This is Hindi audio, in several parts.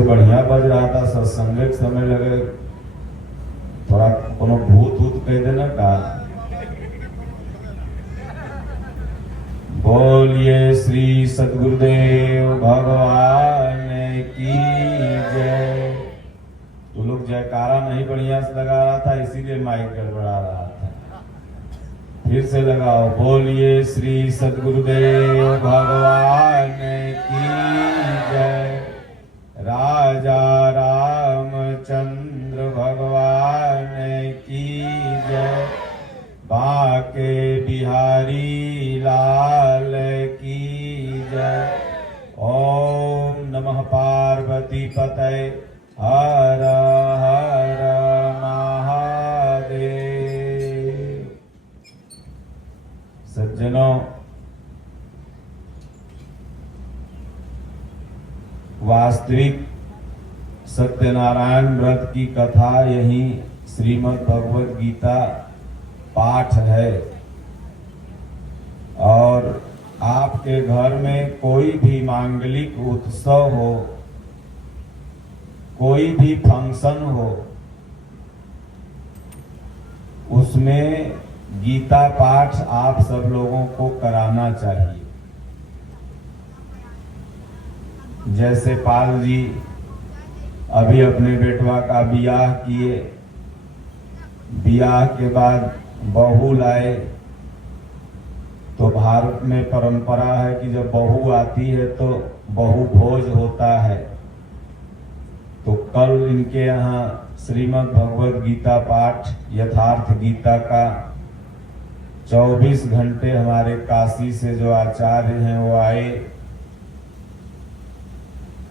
से बढ़िया बज रहा था। सत्संग के समय लगे थोड़ा कोनो भूत भूत कह देना का। बोलिए श्री सद्गुरुदेव भगवान की जय। तू लोग जयकारा नहीं बढ़िया से लगा रहा था, इसीलिए माइक गड़बड़ा रहा था। फिर से लगाओ, बोलिए श्री सद्गुरुदेव भगवान की जय। राजा रामचंद्र भगवान की जय। बाके बिहारी लाल की जय। ओम नमः पार्वती पतये हर हर महादेव। सज्जनों, वास्तविक सत्यनारायण व्रत की कथा यही श्रीमद् भगवद गीता पाठ है। और आपके घर में कोई भी मांगलिक उत्सव हो, कोई भी फंक्शन हो, उसमें गीता पाठ आप सब लोगों को कराना चाहिए। जैसे पाल जी अभी अपने बेटवा का बियाह किए, बियाह के बाद बहू लाए, तो भारत में परंपरा है कि जब बहू आती है तो बहू भोज होता है। तो कल इनके यहाँ श्रीमद् भगवद गीता पाठ यथार्थ गीता का 24 घंटे हमारे काशी से जो आचार्य हैं वो आए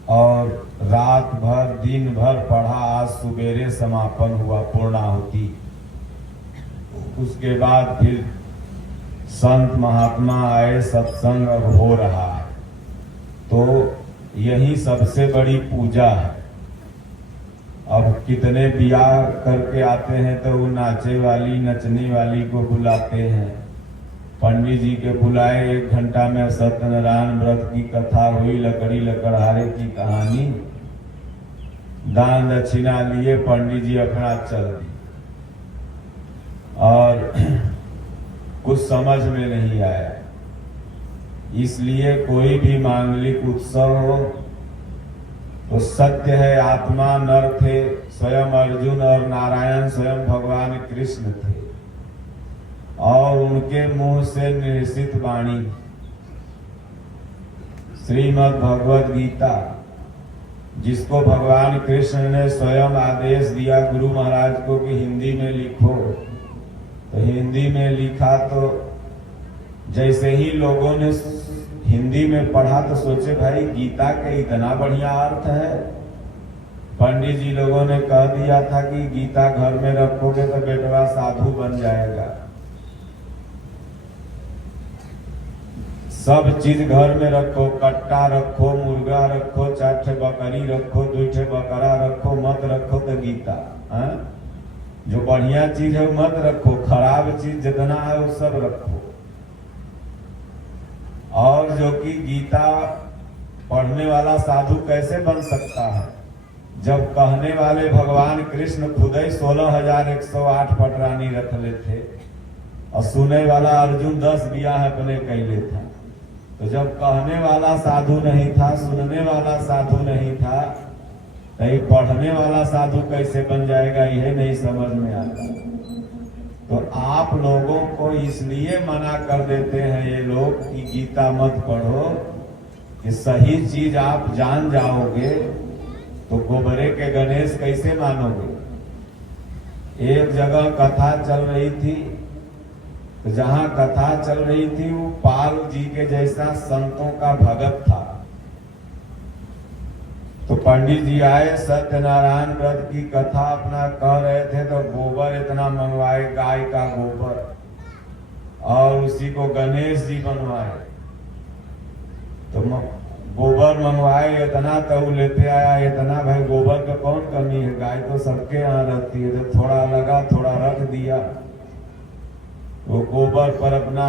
और रात भर दिन भर पढ़ा। आज सुबेरे समापन हुआ पूर्णाहुति। उसके बाद फिर संत महात्मा आए, सत्संग अब हो रहा है। तो यही सबसे बड़ी पूजा है। अब कितने बियाह करके आते हैं तो वो नाचे वाली नचने वाली को बुलाते हैं। पंडित जी के बुलाए, 1 घंटा में सत्यनारायण व्रत की कथा हुई, लकड़ी लकड़हारे की कहानी, दान दक्षिणा लिए, पंडित जी अपना चल दी। और कुछ समझ में नहीं आया। इसलिए कोई भी मांगलिक उत्सव हो तो सत्य है आत्मा नर थे, स्वयं अर्जुन और नारायण स्वयं भगवान कृष्ण थे, और उनके मुंह से निर्सित वाणी श्रीमद् भगवद गीता, जिसको भगवान कृष्ण ने स्वयं आदेश दिया गुरु महाराज को कि हिंदी में लिखो, तो हिंदी में लिखा। तो जैसे ही लोगों ने हिंदी में पढ़ा तो सोचे भाई गीता का इतना बढ़िया अर्थ है। पंडित जी लोगों ने कह दिया था कि गीता घर में रखोगे तो बेटवा साधु बन जाएगा। सब चीज घर में रखो, कट्टा रखो, मुर्गा रखो, 4 ठे बकरी रखो, 2 ठे बकरा रखो, मत रखो तो गीता। जो बढ़िया चीज है वो मत रखो, खराब चीज जितना है वो सब रखो। और जो कि गीता पढ़ने वाला साधु कैसे बन सकता है, जब कहने वाले भगवान कृष्ण खुद ही 16,108 पटरानी रख लेते और सुने वाला अर्जुन 10 बियाह अपने कैले था। तो जब कहने वाला साधु नहीं था, सुनने वाला साधु नहीं था, तो पढ़ने वाला साधु कैसे बन जाएगा, यह नहीं समझ में आता। तो आप लोगों को इसलिए मना कर देते हैं ये लोग कि गीता मत पढ़ो, कि सही चीज आप जान जाओगे तो गोबरे के गणेश कैसे मानोगे। एक जगह कथा चल रही थी, तो जहां कथा चल रही थी वो पाल जी के जैसा संतों का भगत था। तो पंडित जी आए, सत्यनारायण व्रत की कथा अपना कह रहे थे, तो गोबर इतना मंगवाए, गाय का गोबर, और उसी को गणेश जी बनवाए। तो गोबर मंगवाए इतना, तो वो लेते आया इतना। भाई गोबर का कौन कमी है, गाय तो सबके यहाँ रहती है। तो थोड़ा लगा, थोड़ा रख दिया। वो गोबर पर अपना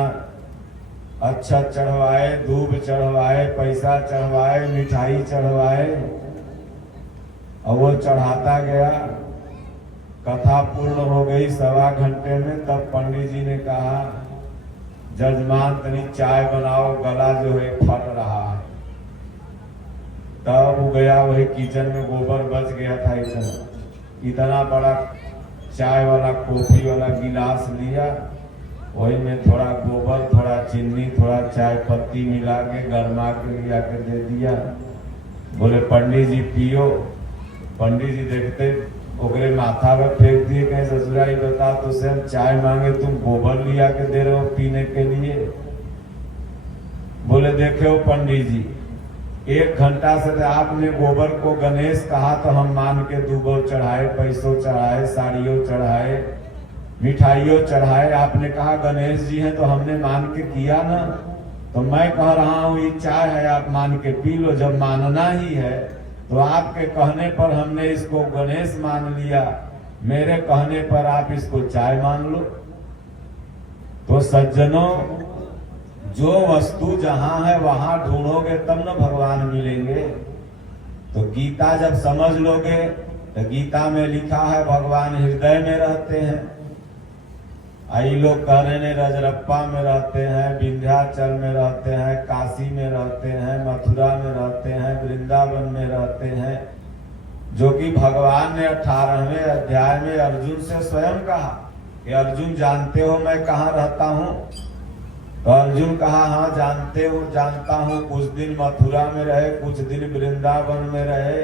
अच्छा चढ़वाए, दूब चढ़वाए, पैसा चढ़वाए, मिठाई चढ़वाए। और वो चढ़ाता गया। कथा पूर्ण हो गई 1.25 घंटे में। तब पंडित जी ने कहा, जजमान तनी चाय बनाओ, गला जो है फट रहा है। तब वो गया, वही किचन में गोबर बच गया था इतना बड़ा चाय वाला कॉफी वाला गिलास लिया, वही में थोड़ा गोबर, थोड़ा चीनी, थोड़ा चाय पत्ती मिला के गरमा के लिया के दे दिया। बोले पंडित जी पियो। पंडित जी देखते ओकरे माथा में फेंक दिए, कहीं ससुराई बता तो से हम चाय मांगे, तुम गोबर लिया के दे रहे हो पीने के लिए। बोले देखे हो पंडित जी, 1 घंटा से आपने गोबर को गणेश कहा तो हम मान के दूबो चढ़ाए, पैसों चढ़ाए, साड़ियों चढ़ाए, मिठाइयों चढ़ाए। आपने कहा गणेश जी हैं तो हमने मान के किया ना। तो मैं कह रहा हूँ ये चाय है, आप मान के पी लो। जब मानना ही है तो आपके कहने पर हमने इसको गणेश मान लिया, मेरे कहने पर आप इसको चाय मान लो। तो सज्जनों, जो वस्तु जहां है वहां ढूंढोगे तब न भगवान मिलेंगे। तो गीता जब समझ लोगे तो गीता में लिखा है भगवान हृदय में रहते हैं। आई लोग कह रहे हैं रजरप्पा में रहते हैं, विंध्याचल में रहते हैं, काशी में रहते हैं, मथुरा में रहते हैं, वृंदावन में रहते हैं, जो कि भगवान ने 18वें अध्याय में अर्जुन से स्वयं कहा कि अर्जुन जानते हो मैं कहाँ रहता हूँ। तो अर्जुन कहा हाँ जानते हो, जानता हूँ। कुछ दिन मथुरा में रहे, कुछ दिन वृंदावन में रहे,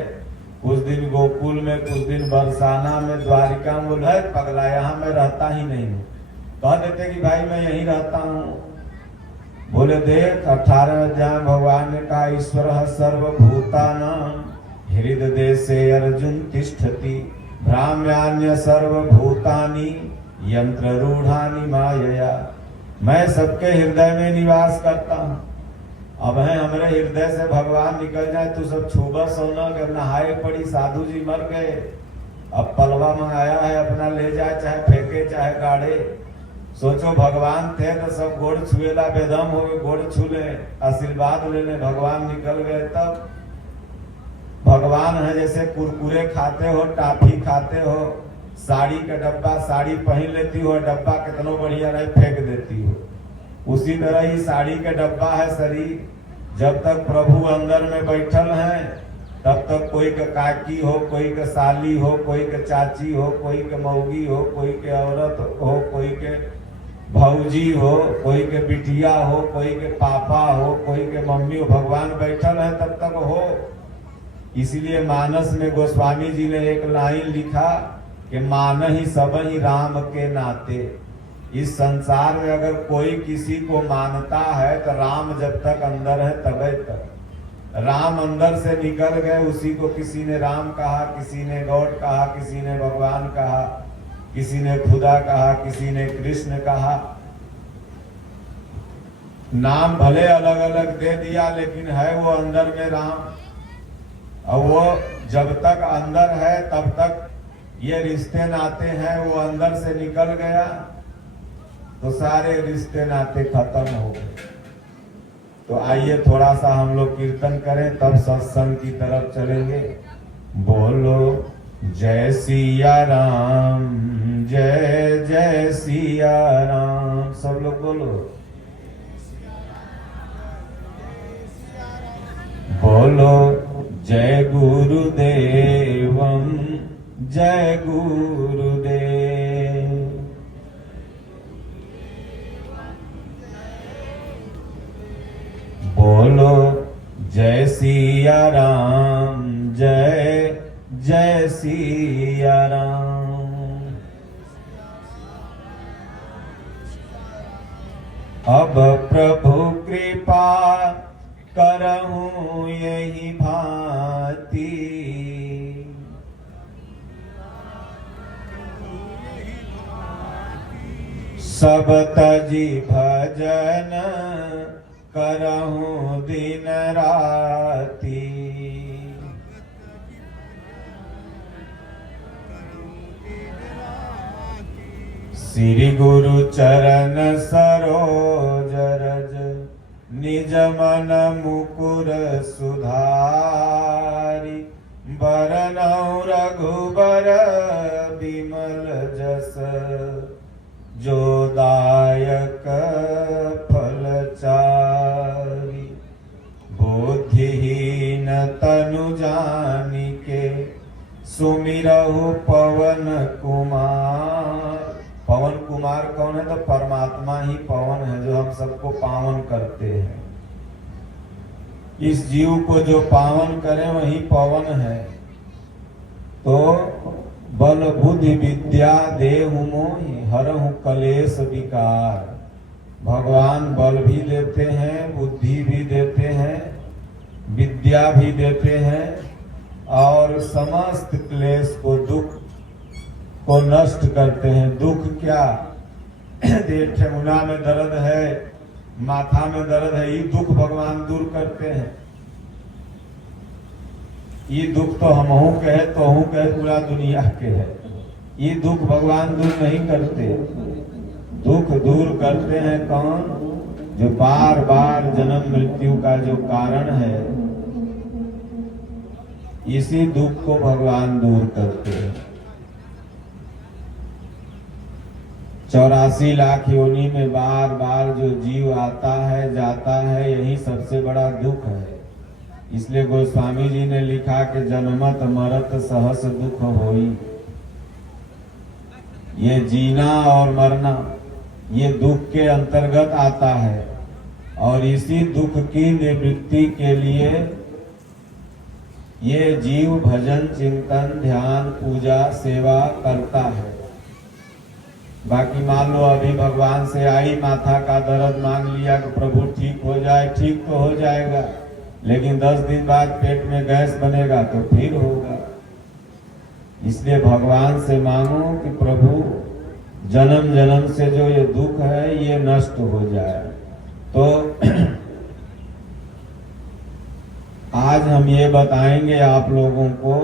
कुछ दिन गोकुल में, कुछ दिन बरसाना में, द्वारिका में। बोले पगला यहाँ मैं रहता ही नहीं हूँ। कह देते कि भाई मैं यहीं रहता हूँ। बोले देख 18वें अध्याय भगवान ने कहा ईश्वर सर्वभूतानां हृदय देशे अर्जुन तिष्ठति भ्राम्यान्य सर्वभूतानि यंत्र रूढ़ानि मायया। मैं सबके हृदय में निवास करता हूँ। अब है हमारे हृदय से भगवान निकल जाए तो सब छुबा सोना कर नहाए पड़ी, साधु जी मर गए, अब पलवा मंगाया है अपना ले जाए, चाहे फेंके चाहे गाड़े। सोचो भगवान थे तो सब गोड़ छुएला बेदम हो गए, गोड़ छू ले, आशीर्वाद लेने भगवान निकल गए। तब भगवान है जैसे कुरकुरे खाते हो, टाफी खाते हो, साड़ी का डब्बा साड़ी पहन लेती हो, डब्बा कितना बढ़िया रहे फेंक देती हो। उसी तरह ही साड़ी का डब्बा है शरीर। जब तक प्रभु अंदर में बैठल हैं तब तक कोई के काकी हो, कोई के साली हो, कोई के चाची हो, कोई के मौगी हो, कोई के औरत हो, कोई के भौजी हो, कोई के बिटिया हो, कोई के पापा हो, कोई के मम्मी हो। भगवान बैठल है तब तक हो। इसलिए मानस में गोस्वामी जी ने एक लाइन लिखा कि मान ही सब ही राम के नाते। इस संसार में अगर कोई किसी को मानता है तो राम जब तक अंदर है तभी तक। राम अंदर से निकल गए, उसी को किसी ने राम कहा, किसी ने गॉड कहा, किसी ने भगवान कहा, किसी ने खुदा कहा, किसी ने कृष्ण कहा। नाम भले अलग अलग दे दिया लेकिन है वो अंदर में राम। और वो जब तक अंदर है तब तक ये रिश्ते नाते हैं, वो अंदर से निकल गया तो सारे रिश्ते नाते खत्म हो गए। तो आइए थोड़ा सा हम लोग कीर्तन करें, तब सत्संग की तरफ चलेंगे। बोलो जय सिया राम, जय जय सिया राम। सब लोग बोलो बोलो जय गुरुदेवम, जय गुरुदेव। बोलो जय सिया राम, जय जय सिया राम। अब प्रभु कृपा करहूं यही भांति, सब तजी भजन करहूं दिन राती। श्री गुरु चरण सरोज रज, निज मन मुकुर सुधारी। बरनौ रघुबर बिमल जस जो दायक फलचारी। बुद्धिहीन तनु जानिके सुमिरहु पवन कुमार। पवन कुमार कौन है? तो परमात्मा ही पवन है जो हम सबको पावन करते हैं। इस जीव को जो पावन करे वही पवन है। तो बल बुद्धि विद्या देहु मोहि हरहु कलेश विकार। भगवान बल भी देते हैं, बुद्धि भी देते हैं, विद्या भी देते हैं और समस्त क्लेश को दुख को नष्ट करते हैं। दुख क्या? ठेंगुना में दर्द है, माथा में दर्द है, ये दुख भगवान दूर करते हैं। ये दुख तो हमहू कहे तो हूँ कहे पूरा दुनिया के है, ये दुख भगवान दूर नहीं करते। दुख दूर करते हैं कौन? जो बार बार जन्म मृत्यु का जो कारण है, इसी दुख को भगवान दूर करते हैं। 84 लाख योनि में बार बार जो जीव आता है जाता है, यही सबसे बड़ा दुख है। इसलिए गोस्वामी जी ने लिखा कि जन्मत मरत सहस दुख होई। ये जीना और मरना ये दुख के अंतर्गत आता है और इसी दुख की निवृत्ति के लिए ये जीव भजन चिंतन ध्यान पूजा सेवा करता है। बाकी मान लो अभी भगवान से आई माथा का दर्द, मांग लिया कि प्रभु ठीक हो जाए, ठीक तो हो जाएगा, लेकिन 10 दिन बाद पेट में गैस बनेगा तो फिर होगा। इसलिए भगवान से मांगो कि प्रभु जन्म जन्म से जो ये दुख है ये नष्ट हो जाए। तो आज हम ये बताएंगे आप लोगों को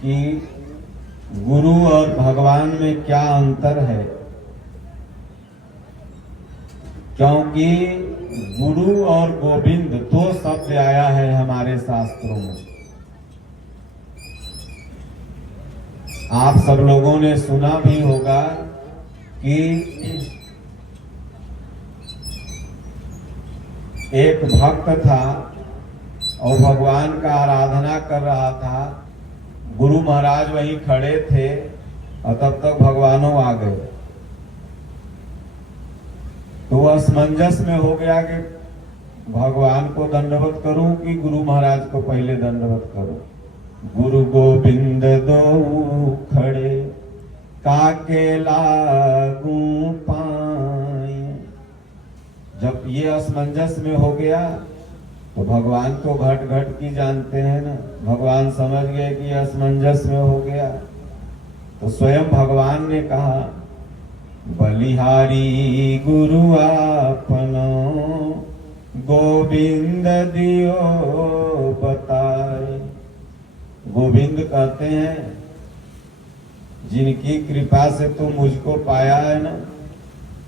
कि गुरु और भगवान में क्या अंतर है, क्योंकि गुरु और गोविंद 2 शब्द आया है हमारे शास्त्रों में। आप सब लोगों ने सुना भी होगा कि एक भक्त था और भगवान का आराधना कर रहा था। गुरु महाराज वहीं खड़े थे और तब तक भगवानों आ गए। तो वह असमंजस में हो गया कि भगवान को दंडवत करूं कि गुरु महाराज को पहले दंडवत करूं। गुरु गोविंद दो खड़े काके लागू पाए। जब ये असमंजस में हो गया तो भगवान तो घट घट की जानते हैं ना। भगवान समझ गए कि असमंजस में हो गया तो स्वयं भगवान ने कहा, बलिहारी गुरु आपनो गोविंद दियो बताए। गोविंद कहते हैं जिनकी कृपा से तुम मुझको पाया है ना,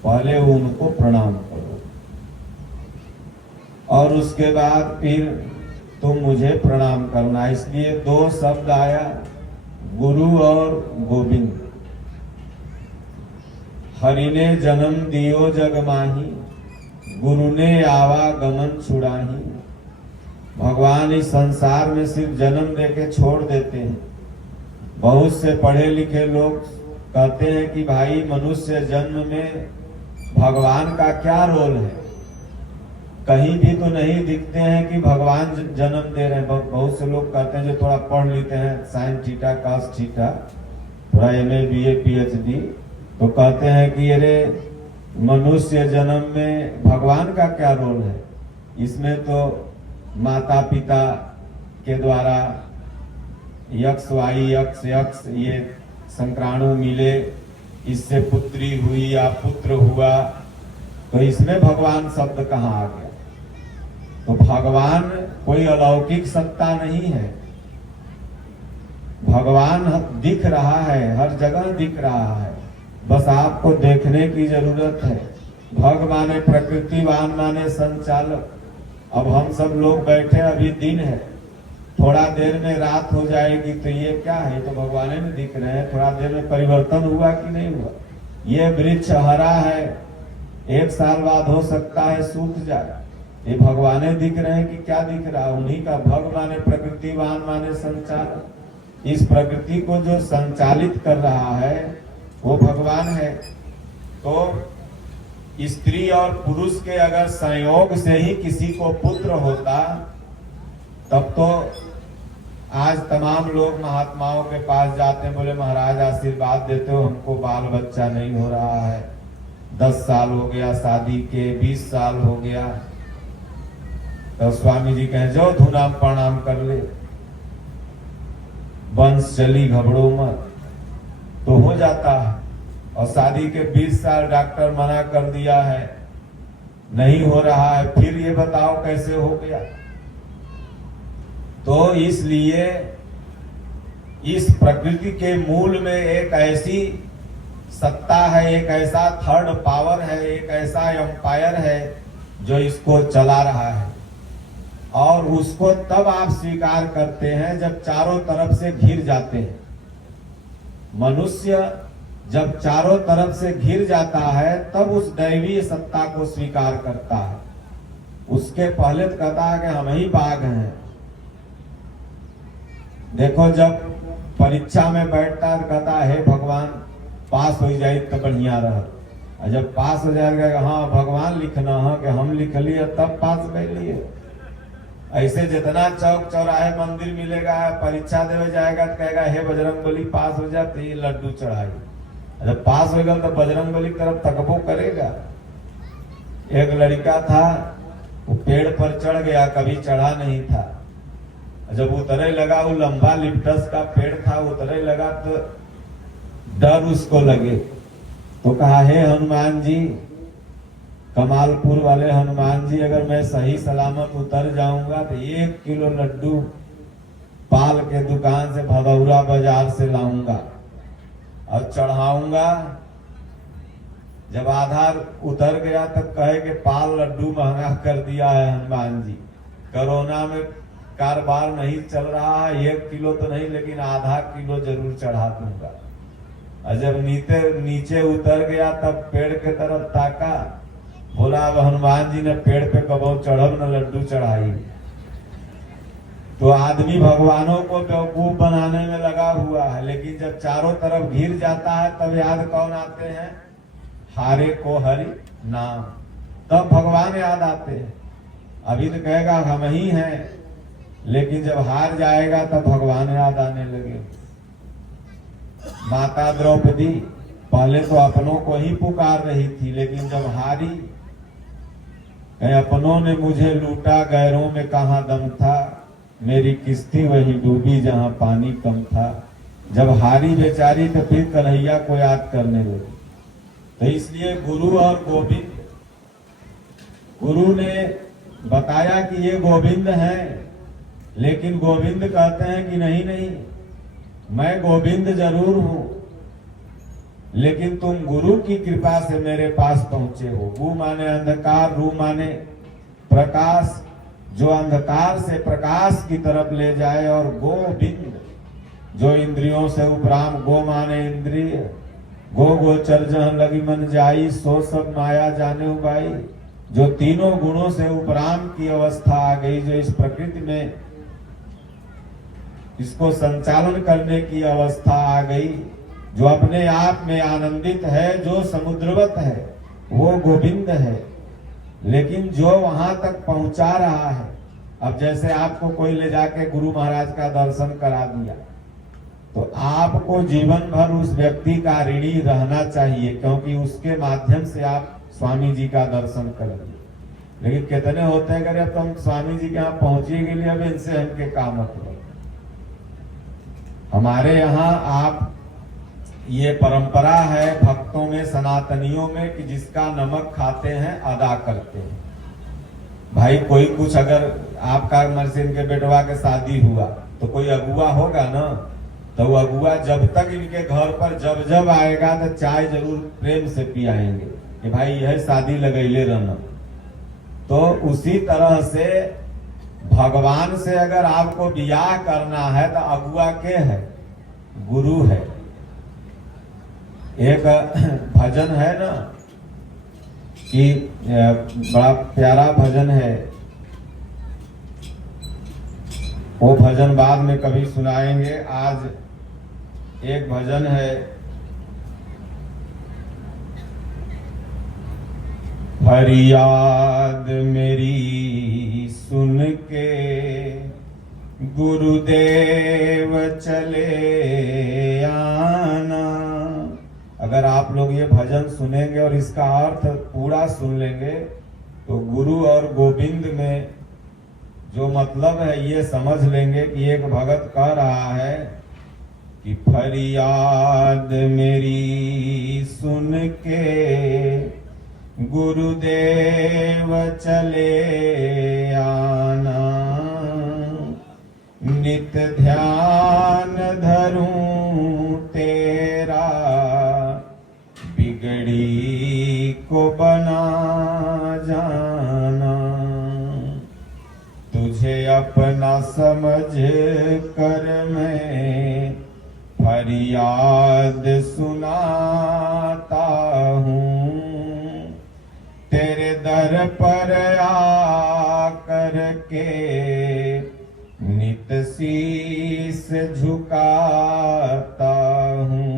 पहले उनको प्रणाम करो और उसके बाद फिर तुम मुझे प्रणाम करना। इसलिए 2 शब्द आया, गुरु और गोविंद। हरि ने जन्म दियो जग माही, गुरु ने आवागमन छुड़ाही। भगवान इस संसार में सिर्फ जन्म देके छोड़ देते हैं। बहुत से पढ़े लिखे लोग कहते हैं कि भाई मनुष्य जन्म में भगवान का क्या रोल है, कहीं भी तो नहीं दिखते हैं कि भगवान जन्म दे रहे हैं। बहुत से लोग कहते हैं जो थोड़ा पढ़ लेते हैं, साइन थीटा कास थीटा, थोड़ा MA BA PhD, तो कहते हैं कि अरे मनुष्य जन्म में भगवान का क्या रोल है। इसमें तो माता पिता के द्वारा यक्ष वाई यक्ष यक्ष ये संक्राणु मिले, इससे पुत्री हुई या पुत्र हुआ, तो इसमें भगवान शब्द कहाँ आ गया। तो भगवान कोई अलौकिक सत्ता नहीं है। भगवान दिख रहा है, हर जगह दिख रहा है, बस आपको देखने की जरूरत है। भग माने प्रकृतिवान माने संचालक। अब हम सब लोग बैठे, अभी दिन है, थोड़ा देर में रात हो जाएगी तो ये क्या है, तो भगवान में दिख रहे हैं। थोड़ा देर में परिवर्तन हुआ कि नहीं हुआ। ये वृक्ष हरा है, 1 साल बाद हो सकता है सूख जाए। ये भगवाने दिख रहे हैं कि क्या दिख रहा है, उन्हीं का। भग माने प्रकृतिवान माने संचालक। इस प्रकृति को जो संचालित कर रहा है वो भगवान है। तो स्त्री और पुरुष के अगर संयोग से ही किसी को पुत्र होता तब तो आज तमाम लोग महात्माओं के पास जाते हैं, बोले महाराज आशीर्वाद देते हो, हमको बाल बच्चा नहीं हो रहा है, 10 साल हो गया शादी के, 20 साल हो गया। तो स्वामी जी कहें जाओ धूनाम प्रणाम कर ले, वंश चली घबड़ो मत, तो हो जाता है। और शादी के 20 साल डॉक्टर मना कर दिया है, नहीं हो रहा है, फिर ये बताओ कैसे हो गया। तो इसलिए इस प्रकृति के मूल में एक ऐसी सत्ता है, एक ऐसा थर्ड पावर है, एक ऐसा एम्पायर है जो इसको चला रहा है। और उसको तब आप स्वीकार करते हैं जब चारों तरफ से घिर जाते हैं। मनुष्य जब चारों तरफ से घिर जाता है तब उस दैवीय सत्ता को स्वीकार करता है। उसके पहले तो कहता है कि हम ही बाघ हैं। देखो जब परीक्षा में बैठता है तो कहता है हे भगवान पास हो जाए तो बढ़िया रह, और जब पास हो जाएगा हाँ भगवान लिखना है कि हम लिख लिए तब पास कर लिए। ऐसे जितना चौक चौराहे मंदिर मिलेगा, परीक्षा देवे जाएगा तो कहेगा हे बजरंगबली पास हो जाए तो ये लड्डू चढ़ाई। जब पास होगा तो बजरंगबली की तरफ तकबो करेगा। एक लड़का था, वो पेड़ पर चढ़ गया, कभी चढ़ा नहीं था। जब उतरे लगा, वो लंबा लिप्टस का पेड़ था, उतरे लगा तो डर उसको लगे, तो कहा हे हनुमान जी, कमालपुर वाले हनुमान जी, अगर मैं सही सलामत उतर जाऊंगा तो 1 किलो लड्डू पाल के दुकान से भदौरा बाजार से लाऊंगा और चढ़ाऊंगा। जब आधा उतर गया तब कहे कि पाल लड्डू महंगा कर दिया है हनुमान जी, कोरोना में कारोबार नहीं चल रहा है, 1 किलो तो नहीं लेकिन आधा किलो जरूर चढ़ा दूंगा। और जब नीचे उतर गया तब पेड़ के तरफ ताका, बोला अब हनुमान जी ने पेड़ पे कबो चढ़ब न लड्डू चढ़ाई। तो आदमी भगवानों को बेवकूफ बनाने में लगा हुआ है, लेकिन जब चारों तरफ घिर जाता है तब याद कौन आते हैं, हारे को हरि नाम, तब भगवान याद आते हैं। अभी तो कहेगा हम ही हैं, लेकिन जब हार जाएगा तब भगवान याद आने लगे। माता द्रौपदी पहले तो अपनों को ही पुकार रही थी, लेकिन जब हारी, अपनों ने मुझे लूटा गैरों में कहां दम था, मेरी किस्ती वही डूबी जहां पानी कम था। जब हारी बेचारी तो फिर कन्हैया को याद करने लगी। तो इसलिए गुरु और गोविंद, गुरु ने बताया कि ये गोविंद हैं, लेकिन गोविंद कहते हैं कि नहीं नहीं, मैं गोविंद जरूर हूं, लेकिन तुम गुरु की कृपा से मेरे पास पहुंचे हो। गु माने अंधकार, रू माने प्रकाश, जो अंधकार से प्रकाश की तरफ ले जाए, और गोविंद जो इंद्रियों से उपराम, गो माने इंद्रिय, गो गोचर जहां लगी मन जाई, सो सब माया जाने उबाई। जो तीनों गुणों से उपराम की अवस्था आ गई, जो इस प्रकृति में इसको संचालन करने की अवस्था आ गई, जो अपने आप में आनंदित है, जो समुद्रवत है, वो गोविंद है। लेकिन जो वहां तक पहुंचा रहा है, अब जैसे आपको कोई ले जाके गुरु महाराज का दर्शन करा दिया, तो आपको जीवन भर उस व्यक्ति का ऋणी रहना चाहिए, क्योंकि उसके माध्यम से आप स्वामी जी का दर्शन करेंगे। लेकिन कितने होते हैं अगर अब हम स्वामी जी के यहाँ पहुंचे के लिए अब इनसे हमके काम मतलब। हमारे यहाँ आप ये परंपरा है भक्तों में, सनातनियों में, कि जिसका नमक खाते हैं अदा करते हैं। भाई कोई कुछ अगर आपका मर्सिन के बेटवा के शादी हुआ तो कोई अगुआ होगा ना, तो वो अगुआ जब तक इनके घर पर जब जब आएगा तो चाय जरूर प्रेम से पियाएंगे कि भाई यह शादी लगैले रहना। तो उसी तरह से भगवान से अगर आपको बियाह करना है तो अगुआ के है? गुरु है। एक भजन है ना कि बड़ा प्यारा भजन है, वो भजन बाद में कभी सुनाएंगे। आज एक भजन है, फरियाद मेरी सुन के गुरुदेव चले आना। अगर आप लोग ये भजन सुनेंगे और इसका अर्थ पूरा सुन लेंगे तो गुरु और गोविंद में जो मतलब है ये समझ लेंगे कि एक भगत कह रहा है कि फरियाद मेरी सुन के गुरुदेव चले आना, नित ध्यान धरूं तेरा बिगड़ी को बना जाना। तुझे अपना समझ कर मैं फरियाद सुनाता हूँ, तेरे दर पर आकर के नित शीस झुकाता हूँ।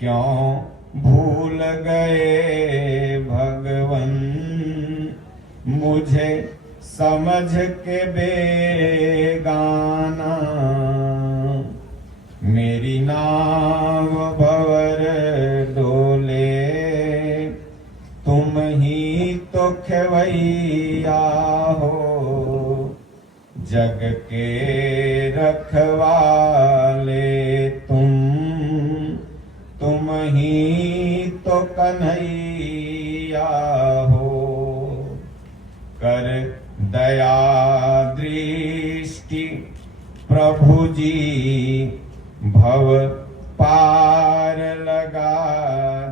क्यों भूल गए भगवन मुझे समझ के बेगाना, मेरी नाव भंवर डोले तुम ही तो खेवैया हो, जग के रखवाले तुम ही तो कन्हैया हो। कर दया दृष्टि प्रभु जी भव पार लगा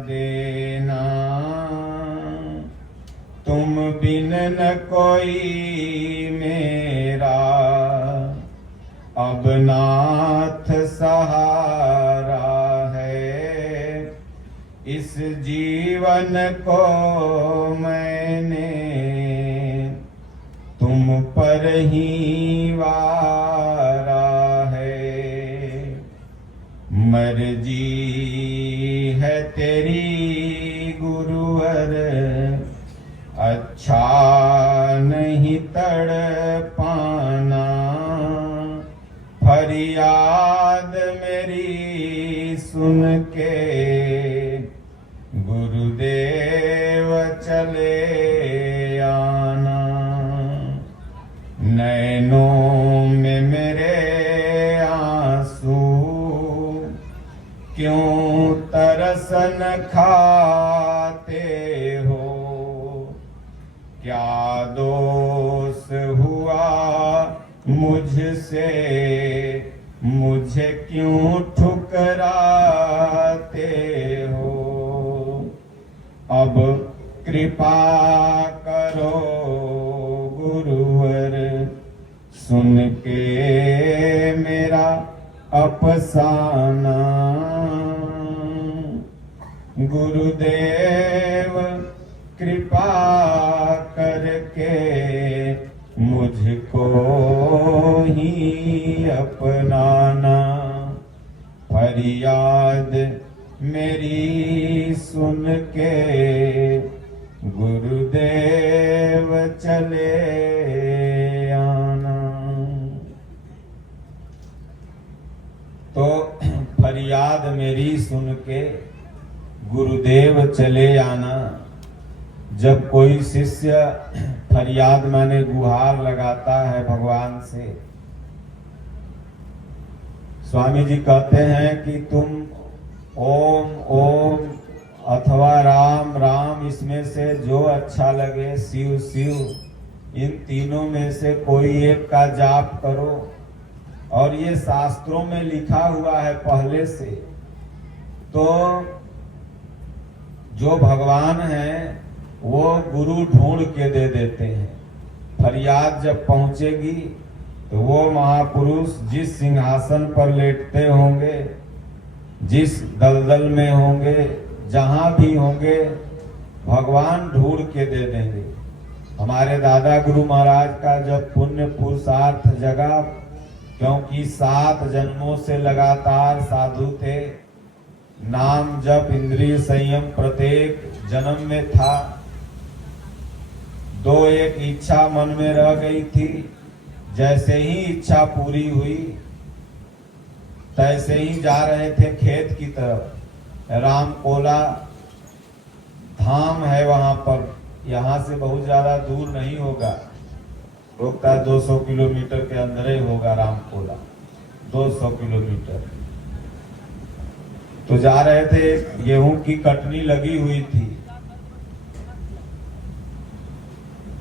देना, तुम बिन न कोई मेरा अब नाथ सहारा है। इस जीवन को मैंने तुम पर ही वारा है। मर्जी है तेरी गुरुवर अच्छा नहीं तड़ पाना, फरियाद मेरी सुन के गुरुदेव चले आना। नैनों में मेरे आंसू क्यों तरसन खाते हो, क्या दोष हुआ मुझसे मुझे क्यों ठुकराते हो। अब कृपा करो गुरुवर सुन के मेरा अफसाना, गुरुदेव कृपा करके मुझको ही अपनाना। फरियाद मेरी सुन के गुरुदेव चले आना। तो फरियाद मेरी सुन के गुरुदेव चले आना। जब कोई शिष्य फरियाद माने गुहार लगाता है भगवान से, स्वामी जी कहते हैं कि तुम ओम ओम अथवा राम राम इसमें से जो अच्छा लगे, शिव शिव, इन तीनों में से कोई एक का जाप करो। और ये शास्त्रों में लिखा हुआ है पहले से। तो जो भगवान हैं वो गुरु ढूंढ के दे देते हैं। फरियाद जब पहुंचेगी तो वो महापुरुष जिस सिंहासन पर लेटते होंगे, जिस दलदल में होंगे, जहां भी होंगे, भगवान ढूंढ के दे देंगे। हमारे दादा गुरु महाराज का जब पुण्य पुरुषार्थ जगा, क्योंकि 7 जन्मों से लगातार साधु थे, नाम जप इंद्रिय संयम प्रत्येक जन्म में था, 2-1 इच्छा मन में रह गई थी। जैसे ही इच्छा पूरी हुई तैसे ही जा रहे थे खेत की तरफ। रामकोला धाम है वहां पर, यहाँ से बहुत ज्यादा दूर नहीं होगा, रोकता 200 किलोमीटर के अंदर ही होगा रामकोला, 200 किलोमीटर। तो जा रहे थे, गेहूं की कटनी लगी हुई थी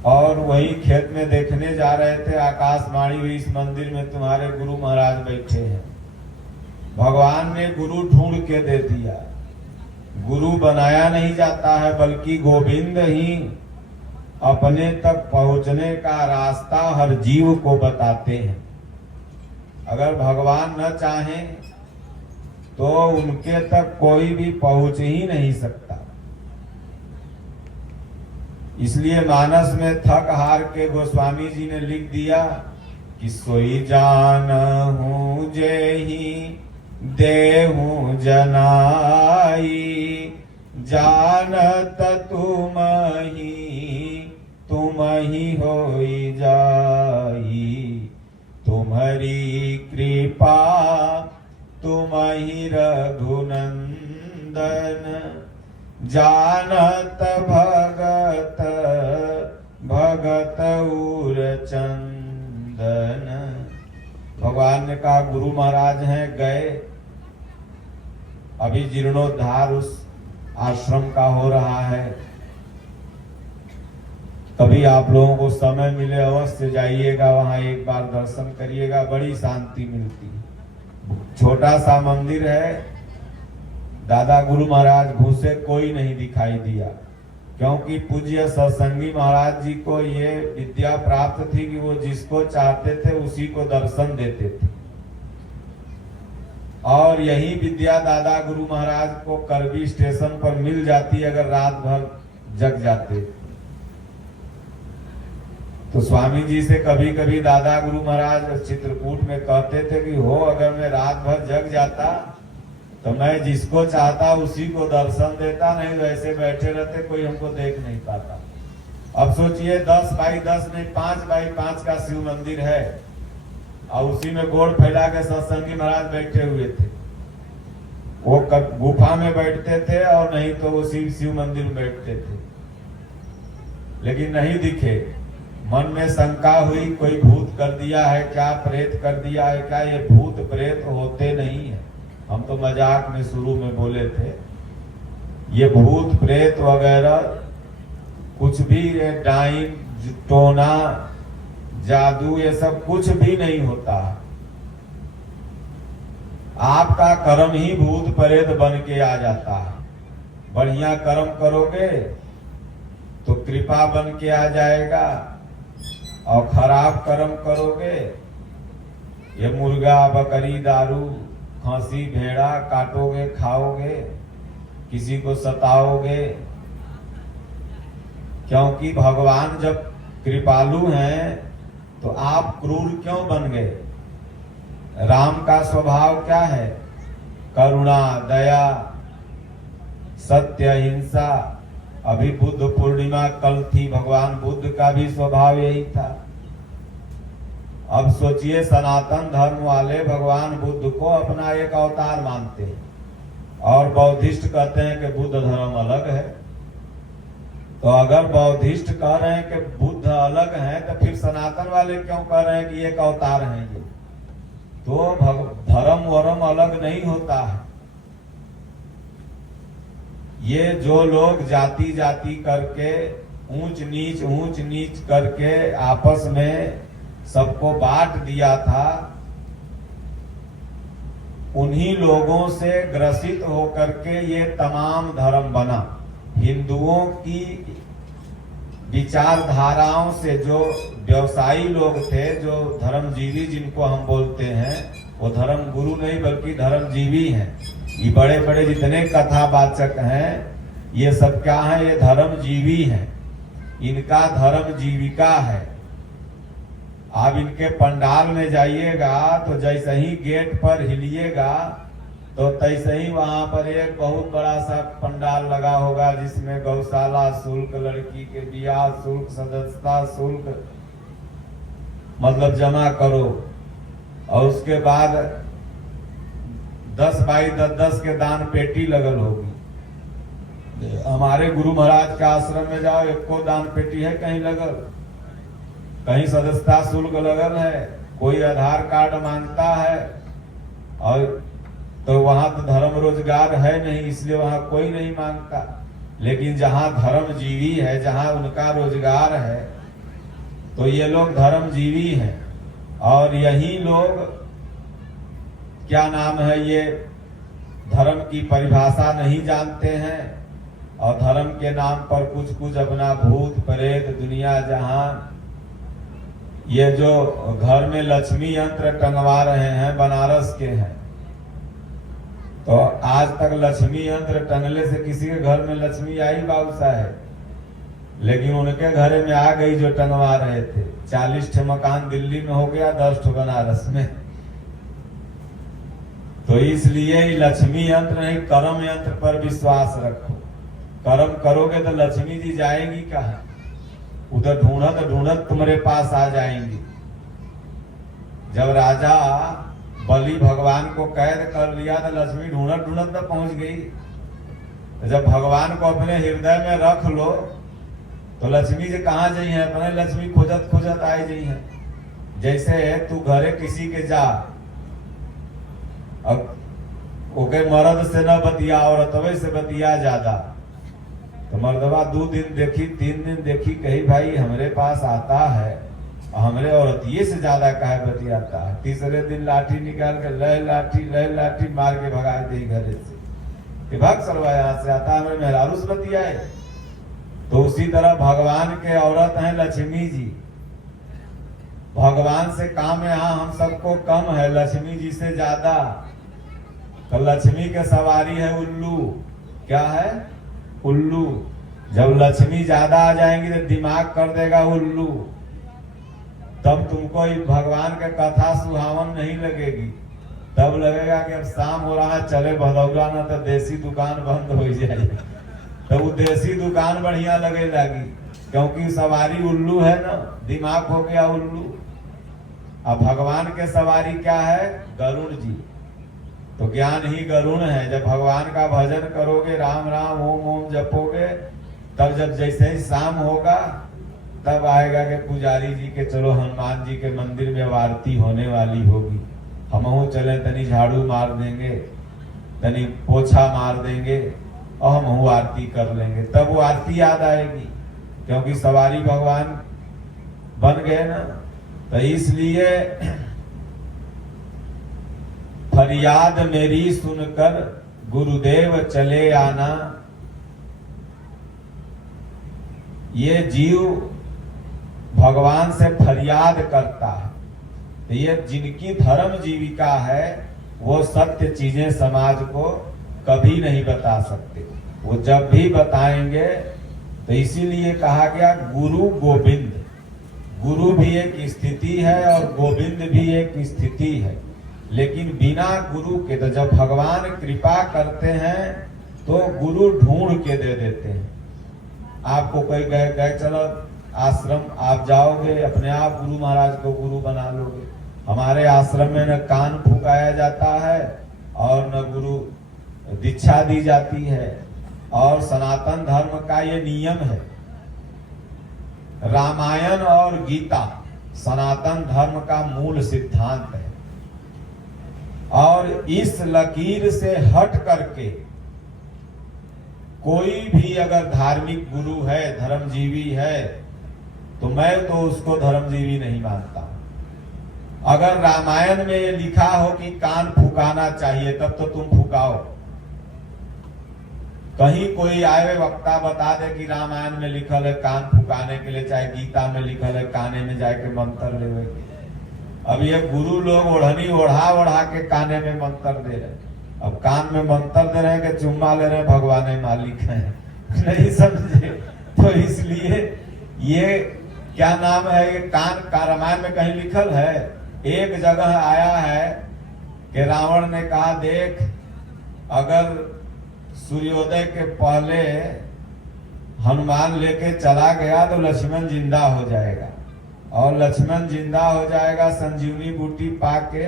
और वही खेत में देखने जा रहे थे, आकाशवाणी हुई इस मंदिर में तुम्हारे गुरु महाराज बैठे हैं। भगवान ने गुरु ढूंढ के दे दिया। गुरु बनाया नहीं जाता है, बल्कि गोविंद ही अपने तक पहुंचने का रास्ता हर जीव को बताते हैं। अगर भगवान न चाहें तो उनके तक कोई भी पहुंच ही नहीं सकता। इसलिए मानस में थक हार के गोस्वामी जी ने लिख दिया कि सोई जानहु जेहि देहु जनाई, जानत तुम ही होई जाई, तुम्हारी कृपा तुम ही रघुनंदन, जानत भगत भगत उर चंदन। भगवान ने कहा गुरु महाराज हैं, गए, अभी जीर्णोद्धार उस आश्रम का हो रहा है। कभी आप लोगों को समय मिले अवश्य जाइएगा, वहां एक बार दर्शन करिएगा, बड़ी शांति मिलती है। छोटा सा मंदिर है, दादा गुरु महाराज घुसे, कोई नहीं दिखाई दिया, क्योंकि पूज्य सत्संगी महाराज जी को ये विद्या प्राप्त थी कि वो जिसको चाहते थे उसी को दर्शन देते थे। और यही विद्या दादा गुरु महाराज को करबी स्टेशन पर मिल जाती अगर रात भर जग जाते। तो स्वामी जी से कभी कभी दादा गुरु महाराज चित्रकूट में कहते थे कि हो अगर मैं रात भर जग जाता तो मैं जिसको चाहता उसी को दर्शन देता, नहीं वैसे बैठे रहते, कोई हमको देख नहीं पाता। अब सोचिए 10 बाई 10 नहीं 5 बाई 5 का शिव मंदिर है और उसी में गोड़ फैला के सत्संगी महाराज बैठे हुए थे। वो गुफा में बैठते थे और नहीं तो वो शिव मंदिर में बैठते थे, लेकिन नहीं दिखे। मन में शंका हुई कोई भूत कर दिया है क्या, प्रेत कर दिया है क्या। ये भूत प्रेत होते नहीं है, हम तो मजाक में शुरू में बोले थे। ये भूत प्रेत वगैरह कुछ भी, डाइन टोना जादू ये सब कुछ भी नहीं होता। आपका कर्म ही भूत प्रेत बन के आ जाता है। बढ़िया कर्म करोगे तो कृपा बन के आ जाएगा, और खराब कर्म करोगे, ये मुर्गा बकरी दारू खांसी भेड़ा काटोगे, खाओगे, किसी को सताओगे। क्योंकि भगवान जब कृपालु हैं तो आप क्रूर क्यों बन गए। राम का स्वभाव क्या है, करुणा दया सत्य अहिंसा। अभी बुद्ध पूर्णिमा कल थी, भगवान बुद्ध का भी स्वभाव यही था। अब सोचिए सनातन धर्म वाले भगवान बुद्ध को अपना एक अवतार मानते हैं और बौद्धिस्ट कहते हैं कि बुद्ध धर्म अलग है। तो अगर बौद्धिस्ट कह रहे हैं कि बुद्ध अलग हैं तो फिर सनातन वाले क्यों कह रहे हैं कि एक अवतार हैं ये। तो धर्म वरम अलग नहीं होता है। ये जो लोग जाति जाति करके ऊंच नीच करके आपस में सबको बांट दिया था, उन्हीं लोगों से ग्रसित होकर के ये तमाम धर्म बना। हिंदुओं की विचारधाराओं से जो व्यवसायी लोग थे, जो धर्मजीवी जिनको हम बोलते हैं, वो धर्म गुरु नहीं बल्कि धर्मजीवी हैं। ये बड़े बड़े जितने कथावाचक हैं, ये सब क्या है? ये धर्मजीवी हैं। इनका धर्म जीविका है। आप इनके पंडाल में जाइएगा तो जैसे ही गेट पर हिलिएगा तो तैसे ही वहां पर एक बहुत बड़ा सा पंडाल लगा होगा, जिसमें गौशाला शुल्क, लड़की के ब्याह शुल्क, सदस्यता शुल्क मतलब जमा करो, और उसके बाद 10 बाई 10 के दान पेटी लगल होगी। हमारे गुरु महाराज के आश्रम में जाओ, एको दान पेटी है कहीं लगल? कहीं सदस्यता शुल्क लगल है? कोई आधार कार्ड मांगता है? और तो वहां तो धर्म रोजगार है नहीं, इसलिए वहां कोई नहीं मांगता। लेकिन जहां धर्मजीवी है, जहां उनका रोजगार है, तो ये लोग धर्मजीवी हैं। और यही लोग क्या नाम है, ये धर्म की परिभाषा नहीं जानते हैं, और धर्म के नाम पर कुछ कुछ अपना भूत प्रेत दुनिया जहान, ये जो घर में लक्ष्मी यंत्र टंगवा रहे हैं, बनारस के हैं, तो आज तक लक्ष्मी यंत्र टंगले से किसी के घर में लक्ष्मी आई बाबू साहब? लेकिन उनके घर में आ गई जो टंगवा रहे थे। 40 ठे मकान दिल्ली में हो गया, 10 ठे बनारस में। तो इसलिए लक्ष्मी यंत्र नहीं, कर्म यंत्र पर विश्वास रखो। कर्म करोगे तो लक्ष्मी जी जाएंगी कहाँ? उधर ढूंढत ढूंढत तुम्हारे पास आ जाएंगी। जब राजा बलि भगवान को कैद कर लिया तो लक्ष्मी ढूंढत ढूंढत तक पहुंच गई। तो जब भगवान को अपने हृदय में रख लो तो लक्ष्मी जी कहाँ जाइ है? अपने लक्ष्मी खोजत खोजत आए जाइ है। जैसे तू घरे किसी के जा, अब ओके मर्द से न बतिया, औरतवे से बतिया ज्यादा, तो मर्दवा 2 दिन देखी 3 दिन देखी, कही भाई हमरे पास आता है, हमरे औरतिये से ज्यादा काहे बतियाता है। तीसरे दिन लाठी निकाल के लय लाठी मार के भगा दे घरे से कि भाग सरवा यहाँ से, आता हमें मेहरारू से बतियाए। तो उसी तरह भगवान के औरत हैं लक्ष्मी जी। भगवान से काम यहाँ हम सबको कम है, लक्ष्मी जी से ज्यादा। तो लक्ष्मी के सवारी है उल्लू। क्या है? उल्लू। जब लक्ष्मी ज्यादा आ जाएंगी तो दिमाग कर देगा उल्लू, तब तुमको भगवान के कथा सुहावन नहीं लगेगी। तब लगेगा कि अब शाम हो रहा है, चले भदौरा ना तो देसी दुकान बंद हो जाए। तो वो देसी दुकान बढ़िया लगे लगी, क्योंकि सवारी उल्लू है ना, दिमाग हो गया उल्लू। अब भगवान के सवारी क्या है? गरुण जी। तो ज्ञान ही गरुण है। जब भगवान का भजन करोगे, राम राम ओम ओम जपोगे, तब जब जैसे ही शाम होगा तब आएगा कि पुजारी जी के चलो हनुमान जी के मंदिर में आरती होने वाली होगी, हमहू चले, तनी झाड़ू मार देंगे, तनी पोछा मार देंगे और हमहू आरती कर लेंगे। तब वो आरती याद आएगी, क्योंकि सवारी भगवान बन गए ना। तो इसलिए फरियाद मेरी सुनकर गुरुदेव चले आना। ये जीव भगवान से फरियाद करता है। ये जिनकी धर्म जीविका है वो सत्य चीजें समाज को कभी नहीं बता सकते। वो जब भी बताएंगे तो इसीलिए कहा गया गुरु गोविंद। गुरु भी एक स्थिति है और गोविंद भी एक स्थिति है, लेकिन बिना गुरु के, तो जब भगवान कृपा करते हैं तो गुरु ढूंढ के दे देते हैं। आपको कोई गए चलो आश्रम, आप जाओगे अपने आप गुरु महाराज को गुरु बना लोगे। हमारे आश्रम में न कान फुकाया जाता है और न गुरु दीक्षा दी जाती है, और सनातन धर्म का ये नियम है। रामायण और गीता सनातन धर्म का मूल सिद्धांत है, और इस लकीर से हट करके कोई भी अगर धार्मिक गुरु है, धर्मजीवी है, तो मैं तो उसको धर्मजीवी नहीं मानता। अगर रामायण में ये लिखा हो कि कान फुकाना चाहिए, तब तो तुम फुकाओ। कहीं कोई आए वक्ता बता दे कि रामायण में लिखल है कान फुकाने के लिए, चाहे गीता में लिखल है काने में जाके मंत्र लेवे के। अब ये गुरु लोग ओढ़नी ओढ़ा ओढ़ा के काने में मंत्र दे रहे, अब कान में मंत्र दे रहे हैं कि चुम्मा ले रहे हैं भगवान मालिक है नहीं समझे। तो इसलिए ये क्या नाम है, ये कान का रामायण में कहीं लिखल है। एक जगह आया है कि रावण ने कहा देख अगर सूर्योदय के पहले हनुमान लेके चला गया तो लक्ष्मण जिंदा हो जाएगा, और लक्ष्मण जिंदा हो जाएगा संजीवनी बूटी पाके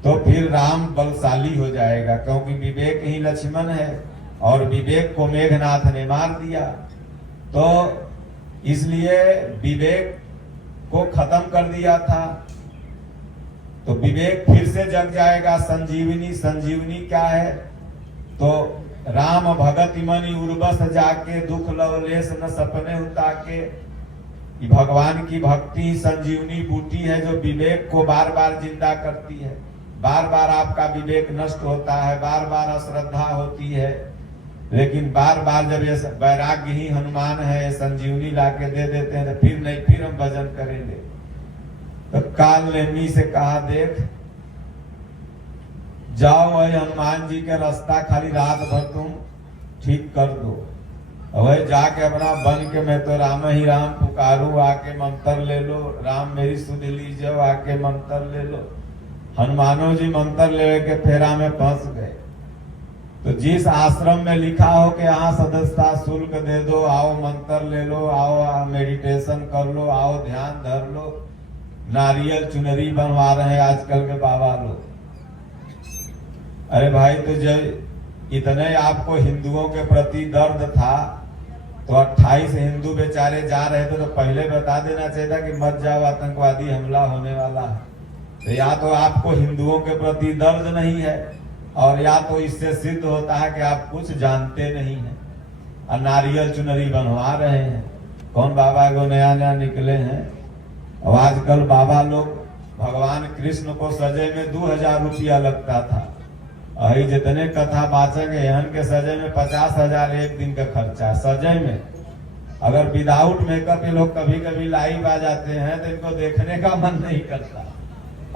तो फिर राम बलशाली हो जाएगा, क्योंकि विवेक ही लक्ष्मण है और विवेक को मेघनाथ ने मार दिया। तो इसलिए विवेक को खत्म कर दिया था, तो विवेक फिर से जग जाएगा। संजीवनी, संजीवनी क्या है, तो राम भगत मनि उर्वस जाके दुख लवलेश न सपने उताके। भगवान की भक्ति संजीवनी बूटी है जो विवेक को बार बार जिंदा करती है। बार बार आपका विवेक नष्ट होता है, बार बार अश्रद्धा होती है, लेकिन बार बार जब ये वैराग्य ही हनुमान है संजीवनी लाके दे देते हैं तो फिर नहीं, फिर हम भजन करेंगे। तो काल ने मी से कहा देख जाओ वही हनुमान जी के रास्ता खाली रात भर तुम ठीक कर दो, वही जाके अपना बन के मैं तो राम ही राम पुकारू आके मंत्र ले लो, राम मेरी सुध लीजिए आके मंत्र ले लो। हनुमानो जी मंत्र ले के फेरा में फंस गए। तो जिस आश्रम में लिखा हो कि यहाँ सदस्यता शुल्क दे दो, आओ मंत्र ले लो, आओ मेडिटेशन कर लो, आओ ध्यान धर लो, नारियल चुनरी बनवा रहे हैं आजकल के बाबा लोग। अरे भाई तो जब इतने आपको हिंदुओं के प्रति दर्द था तो 28 हिंदू बेचारे जा रहे थे तो पहले बता देना चाहिए था कि मत जाओ आतंकवादी हमला होने वाला है। तो या तो आपको हिंदुओं के प्रति दर्द नहीं है, और या तो इससे सिद्ध होता है कि आप कुछ जानते नहीं हैं और नारियल चुनरी बनवा रहे हैं। कौन बाबा को नया नया निकले हैं। अब आजकल बाबा लोग भगवान कृष्ण को सजे में 2000 रुपया लगता था, अही जितने कथा वाचक एहन के सजे में 50,000 एक दिन का खर्चा सजे में। अगर विदाउट मेकअप ये लोग कभी कभी लाइव आ जाते हैं तो इनको देखने का मन नहीं करता,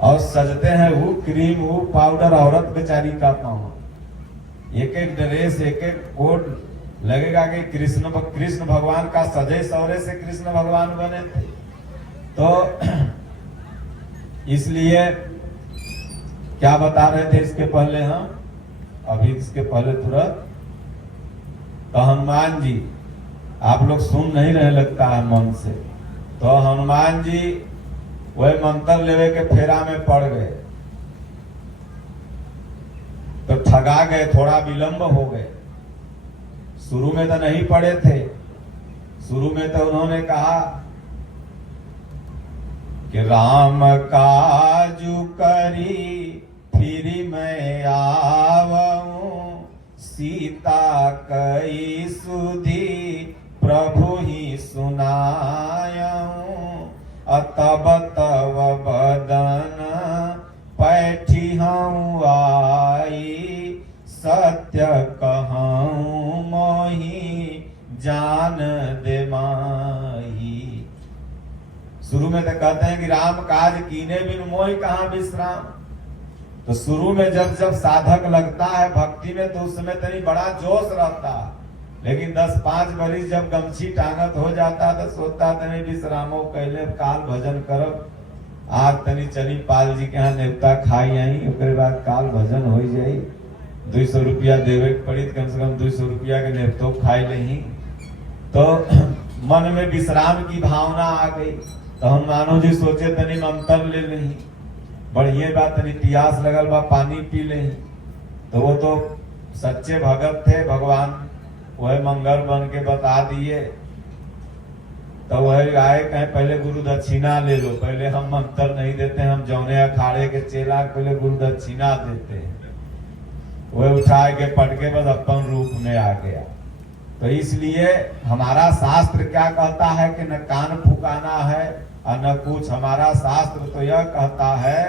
और सजते हैं वो क्रीम वो पाउडर, औरत बेचारी का पाँव एक एक ड्रेस एक एक कोट लगेगा कि कृष्ण भगवान का सजे सौरे से कृष्ण भगवान बने थे। तो इसलिए क्या बता रहे थे इसके पहले हम, अभी इसके पहले तुरंत तो हनुमान जी आप लोग सुन नहीं रहे लगता है मन से। तो हनुमान जी वह मंत्र लेवे के फेरा में पड़ गए तो ठगा गए, थोड़ा विलंब हो गए। शुरू में तो नहीं पड़े थे, शुरू में तो उन्होंने कहा कि राम काजू करी फिर मैं आवऊं, सीता कई सुधी प्रभु ही सुनायूं, तब तब बदन पैठी हूँ आई, सत्य कहूँ मोही जान दे माही। शुरू में तो कहते हैं कि राम काज कीने बिन मोहि कहाँ विश्राम। तो शुरू में जब जब साधक लगता है भक्ति में तो उस समय तनी बड़ा जोश रहता है, लेकिन 10-5 बरिस जब गमछी टांगत हो जाता तो सोचता तनी विश्रामो कैले काल भजन करब, आज तनी चली पाल जी के यहाँ नेवता खाई आई, उसके बाद काल भजन हो जाई, 200 रुपया देवे पड़ी, कम से कम 200 रुपया के नेवतो खाई नहीं। तो मन में विश्राम की भावना आ गई। तो हनुमानो जी सोचे तनी मंत्र ले ली, बढ़िया बात, तनी प्यास लगल बा पानी पी ले। तो वो तो सच्चे भगत थे, भगवान वह मंगल बन के बता दिए। तो वह आए कहे पहले गुरु दक्षिणा ले लो, पहले हम मंत्र नहीं देते, हम जौने अखाड़े के चेला पहले गुरु दक्षिणा देते हैं। वह उठाए के पटके बस अपन रूप में आ गया। तो इसलिए हमारा शास्त्र क्या कहता है कि न कान फुकाना है और न कुछ। हमारा शास्त्र तो यह कहता है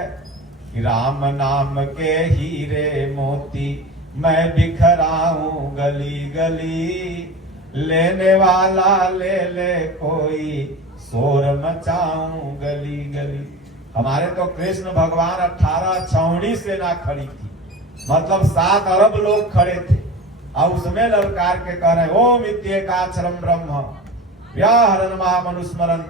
कि राम नाम के हीरे मोती मैं बिखराऊं गली गली, लेने वाला ले ले कोई, शोर मचाऊं गली गली। हमारे तो कृष्ण भगवान 18 छावनी सेना खड़ी थी, मतलब 7 अरब लोग खड़े थे, और उसमें ललकार के कह रहे ओम इत्येकाक्षरम ब्रह्म व्याहरण महामनुस्मरण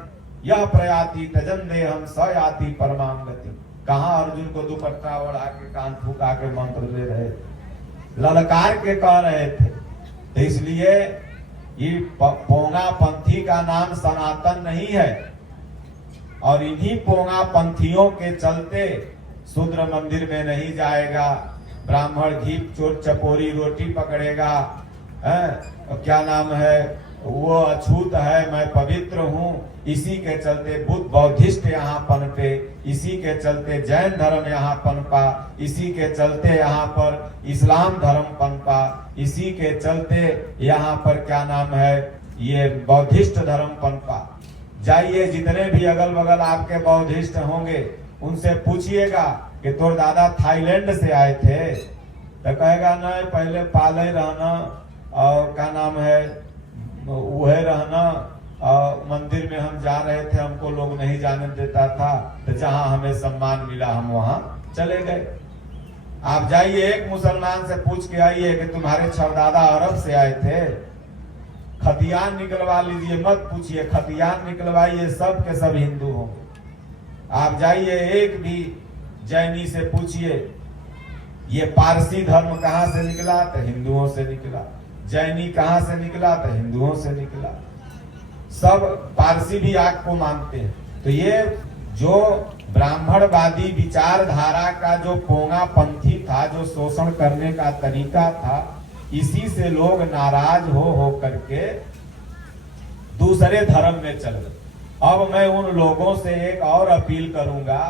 यह प्रयाति तजन देहम स याति परमाम गति। कहाँ अर्जुन को दुपट्टा ओढ़ा के कान फूका के मंत्र ले रहे थे, ललकार के कह रहे थे। तो इसलिए ये पोंगा पंथी का नाम सनातन नहीं है, और इन्हीं पोंगा पंथियों के चलते शूद्र मंदिर में नहीं जाएगा, ब्राह्मण घी चोर चपोरी रोटी पकड़ेगा, क्या नाम है वो अछूत है मैं पवित्र हूँ, इसी के चलते बुद्ध बौद्धिस्ट यहाँ पनपे, इसी के चलते जैन धर्म यहाँ पनपा, इसी के चलते यहाँ पर इस्लाम धर्म पनपा, इसी के चलते यहाँ पर क्या नाम है ये बौद्धिस्ट धर्म पनपा। जाइए जितने भी अगल बगल आपके बौद्धिस्ट होंगे उनसे पूछिएगा कि तोर दादा थाईलैंड से आए थे, तो कहेगा नहीं पहले पाले रहना और क्या नाम है वह रहना, मंदिर में हम जा रहे थे हमको लोग नहीं जाने देता था, तो जहां हमें सम्मान मिला हम वहां चले गए। आप जाइए एक मुसलमान से पूछ के आइए कि तुम्हारे छरदादा अरब से आए थे, खतियान निकलवा लीजिए, मत पूछिए, खतियान निकलवाइए, सब के सब हिंदू होंगे। आप जाइए एक भी जैनी से पूछिए ये पारसी धर्म कहाँ से निकला, तो हिंदुओं से निकला, जैनी कहाँ से निकला, तो हिंदुओं से निकला, सब पारसी भी आग को मानते हैं। तो ये जो ब्राह्मणवादी विचारधारा का जो पोंगा पंथी था, जो शोषण करने का तरीका था, इसी से लोग नाराज हो करके दूसरे धर्म में चल गए। अब मैं उन लोगों से एक और अपील करूंगा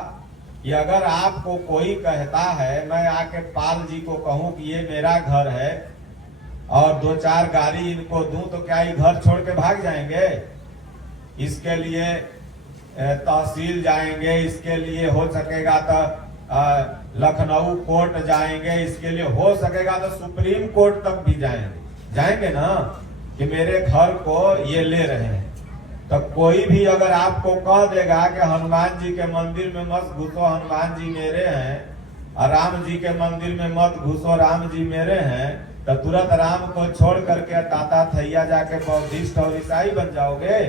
कि अगर आपको कोई कहता है, मैं आके पाल जी को कहूं कि ये मेरा घर है और 2-4 गाड़ी इनको दूं, तो क्या ये घर छोड़ के भाग जाएंगे? इसके लिए तहसील जाएंगे, इसके लिए हो सकेगा तो लखनऊ कोर्ट जाएंगे, इसके लिए हो सकेगा तो सुप्रीम कोर्ट तक भी जाएंगे ना, कि मेरे घर को ये ले रहे हैं। तो कोई भी अगर आपको कह देगा कि हनुमान जी के मंदिर में मत घुसो, हनुमान जी मेरे हैं, और राम जी के मंदिर में मत घुसो, राम जी मेरे हैं, तो तुरंत राम को छोड़ करके ताता थैया जाके बौद्धिस्ट और ईसाई बन जाओगे?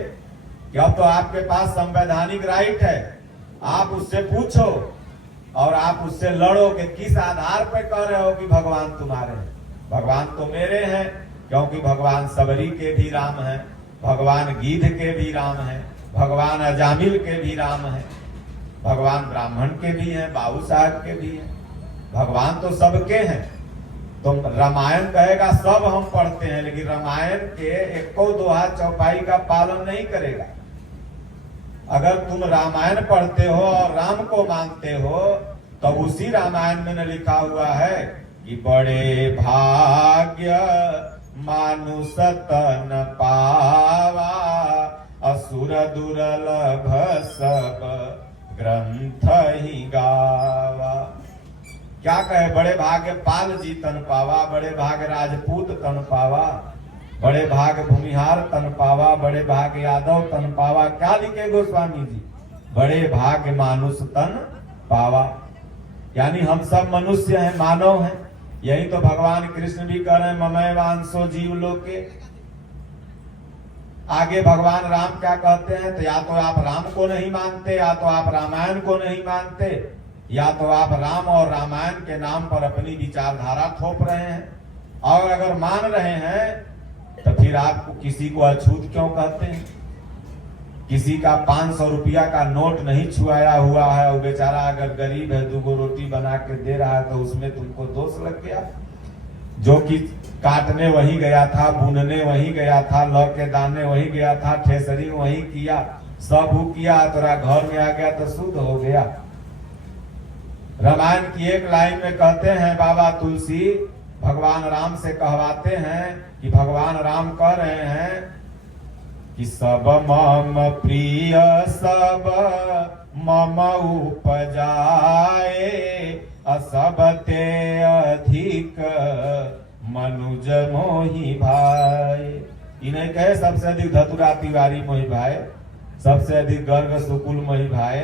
कि अब तो आपके पास संवैधानिक राइट है, आप उससे पूछो और आप उससे लड़ो कि किस आधार पर कह रहे हो कि भगवान तुम्हारे हैं। भगवान तो मेरे हैं, क्योंकि भगवान सबरी के भी राम हैं, भगवान गीध के भी राम हैं, भगवान अजामिल के भी राम हैं, भगवान ब्राह्मण के भी हैं, बाबू साहब के भी हैं, भगवान तो सबके हैं। तो रामायण कहेगा सब हम पढ़ते हैं, लेकिन रामायण के एको दोहा चौपाई का पालन नहीं करेगा। अगर तुम रामायण पढ़ते हो और राम को मानते हो, तो उसी रामायण में न लिखा हुआ है कि बड़े भाग्य मानुष तन पावा, असुर दुर्लभ सब ग्रंथ ही गावा। क्या कहे? बड़े भाग्य पाल जी तन पावा, बड़े भाग्य राजपूत तन पावा, बड़े भाग्य भूमिहार तन पावा, बड़े भाग्य यादव तन पावा। क्या लिखे गोस्वामी जी? बड़े भाग्य मानुष तन पावा, यानी हम सब मनुष्य हैं, मानव हैं। यही तो भगवान कृष्ण भी कह रहे हैं ममैव वांसो जीव लोके। आगे भगवान राम क्या कहते हैं? तो या तो आप राम को नहीं मानते, या तो आप रामायण को नहीं मानते, या तो आप राम और रामायण के नाम पर अपनी विचारधारा थोप रहे हैं। और अगर मान रहे हैं तो फिर आपको किसी को अछूत क्यों कहते हैं? किसी का 500 रुपया का नोट नहीं छुआया हुआ है, वो बेचारा अगर गरीब है, 2 रोटी बना के दे रहा है, तो उसमें तुमको दोष लग गया? जो कि काटने वही गया था, बुनने वही गया था, लौ के दाने वही गया था, ठेसरी वही किया, सब वो किया, तोरा घर में आ गया तो शुद्ध हो गया। रामायण की एक लाइन में कहते हैं बाबा तुलसी, भगवान राम से कहवाते हैं कि भगवान राम कह रहे हैं कि सब मम प्रिय सब मम उपजाए, सबते अधिक मनुज मोहि भाई। इन्हें कहे सबसे अधिक धतुरा तिवारी मोहि भाई, सबसे अधिक गर्ग सुकुल मोहि भाई,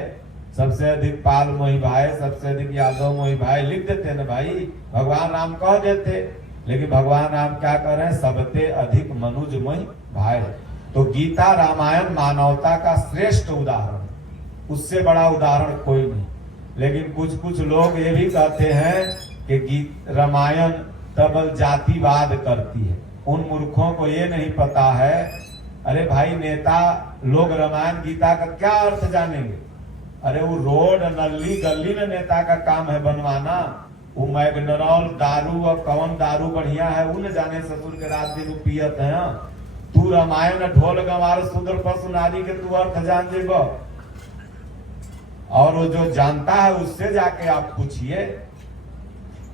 सबसे अधिक पाल मोहि भाई, सबसे अधिक यादव मोहि भाई। लिख देते ना भाई, भगवान राम कह देते, लेकिन भगवान राम क्या कर रहे हैं, सबते अधिक मनुज मोहि भाई। तो गीता रामायण मानवता का श्रेष्ठ उदाहरण, उससे बड़ा उदाहरण कोई नहीं। लेकिन कुछ कुछ लोग ये भी कहते हैं कि रामायण तब जातिवाद करती है। उन मूर्खों को ये नहीं पता है, अरे भाई नेता लोग रामायण गीता का क्या अर्थ जानेंगे। अरे वो रोड नली गली में नेता का काम है बनवाना, वो मैगनरॉल दारू और कौन दारू बढ़िया है वो न जाने, ससुर के रात दिन पियत है। तू रामायण ढोल गंवार सुंदर पशु नारी के तू अर्थ जान जेब, और वो जो जानता है उससे जाके आप पूछिए।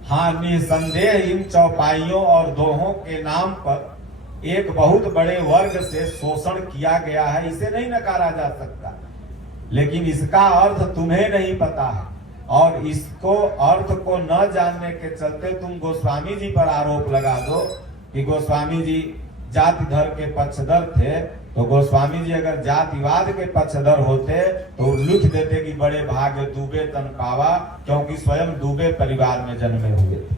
हाँ, निसंदेह इन चौपाइयों और दोहों के नाम पर एक बहुत बड़े वर्ग से शोषण किया गया है, इसे नहीं नकारा जा सकता। लेकिन इसका अर्थ तुम्हें नहीं पता है, और इसको अर्थ को न जानने के चलते तुम गोस्वामी जी पर आरोप लगा दो कि गोस्वामी जी जाति धर्म के पक्षधर थे। तो गोस्वामी जी अगर जातिवाद के पक्षधर होते तो लिख देते कि बड़े भाग्य दुबे तन पावा, क्योंकि स्वयं दुबे परिवार में जन्मे हुए थे।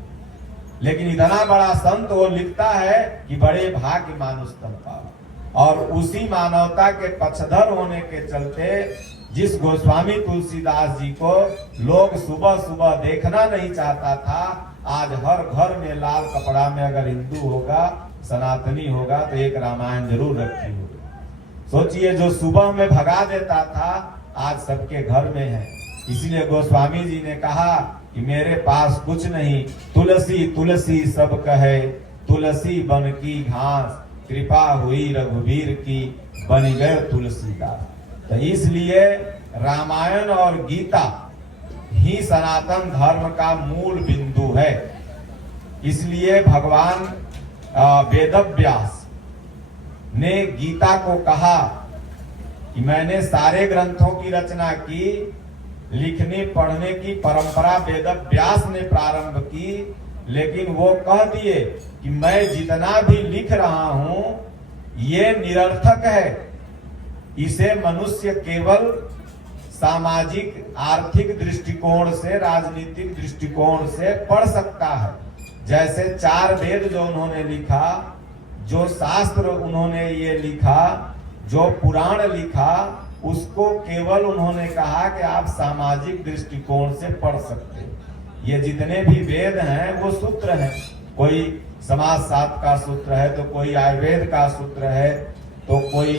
लेकिन इतना बड़ा संत वो लिखता है कि बड़े भाग्य मानुष तन पावा, और उसी मानवता के पक्षधर होने के चलते जिस गोस्वामी तुलसीदास जी को लोग सुबह सुबह देखना नहीं चाहता था, आज हर घर में लाल कपड़ा में अगर हिंदू होगा, सनातनी होगा, तो एक रामायण जरूर रखी होगी। सोचिए, जो सुबह में भगा देता था आज सबके घर में है। इसलिए गोस्वामी जी ने कहा कि मेरे पास कुछ नहीं, तुलसी तुलसी सब कहे, तुलसी बन की घास, कृपा हुई रघुवीर की, बन गए तुलसीदास। तो इसलिए रामायण और गीता ही सनातन धर्म का मूल बिंदु है। इसलिए भगवान वेदव्यास ने गीता को कहा कि मैंने सारे ग्रंथों की रचना की, लिखने पढ़ने की परंपरा वेदव्यास ने प्रारंभ की, लेकिन वो कह दिए कि मैं जितना भी लिख रहा हूं ये निरर्थक है। इसे मनुष्य केवल सामाजिक आर्थिक दृष्टिकोण से, राजनीतिक दृष्टिकोण से पढ़ सकता है। जैसे 4 वेद जो उन्होंने लिखा, जो शास्त्र उन्होंने ये लिखा, जो पुराण लिखा, उसको केवल उन्होंने कहा कि आप सामाजिक दृष्टिकोण से पढ़ सकते हैं। ये जितने भी वेद हैं वो सूत्र हैं, कोई समाजशास्त्र का सूत्र है, तो कोई आयुर्वेद का सूत्र है, तो कोई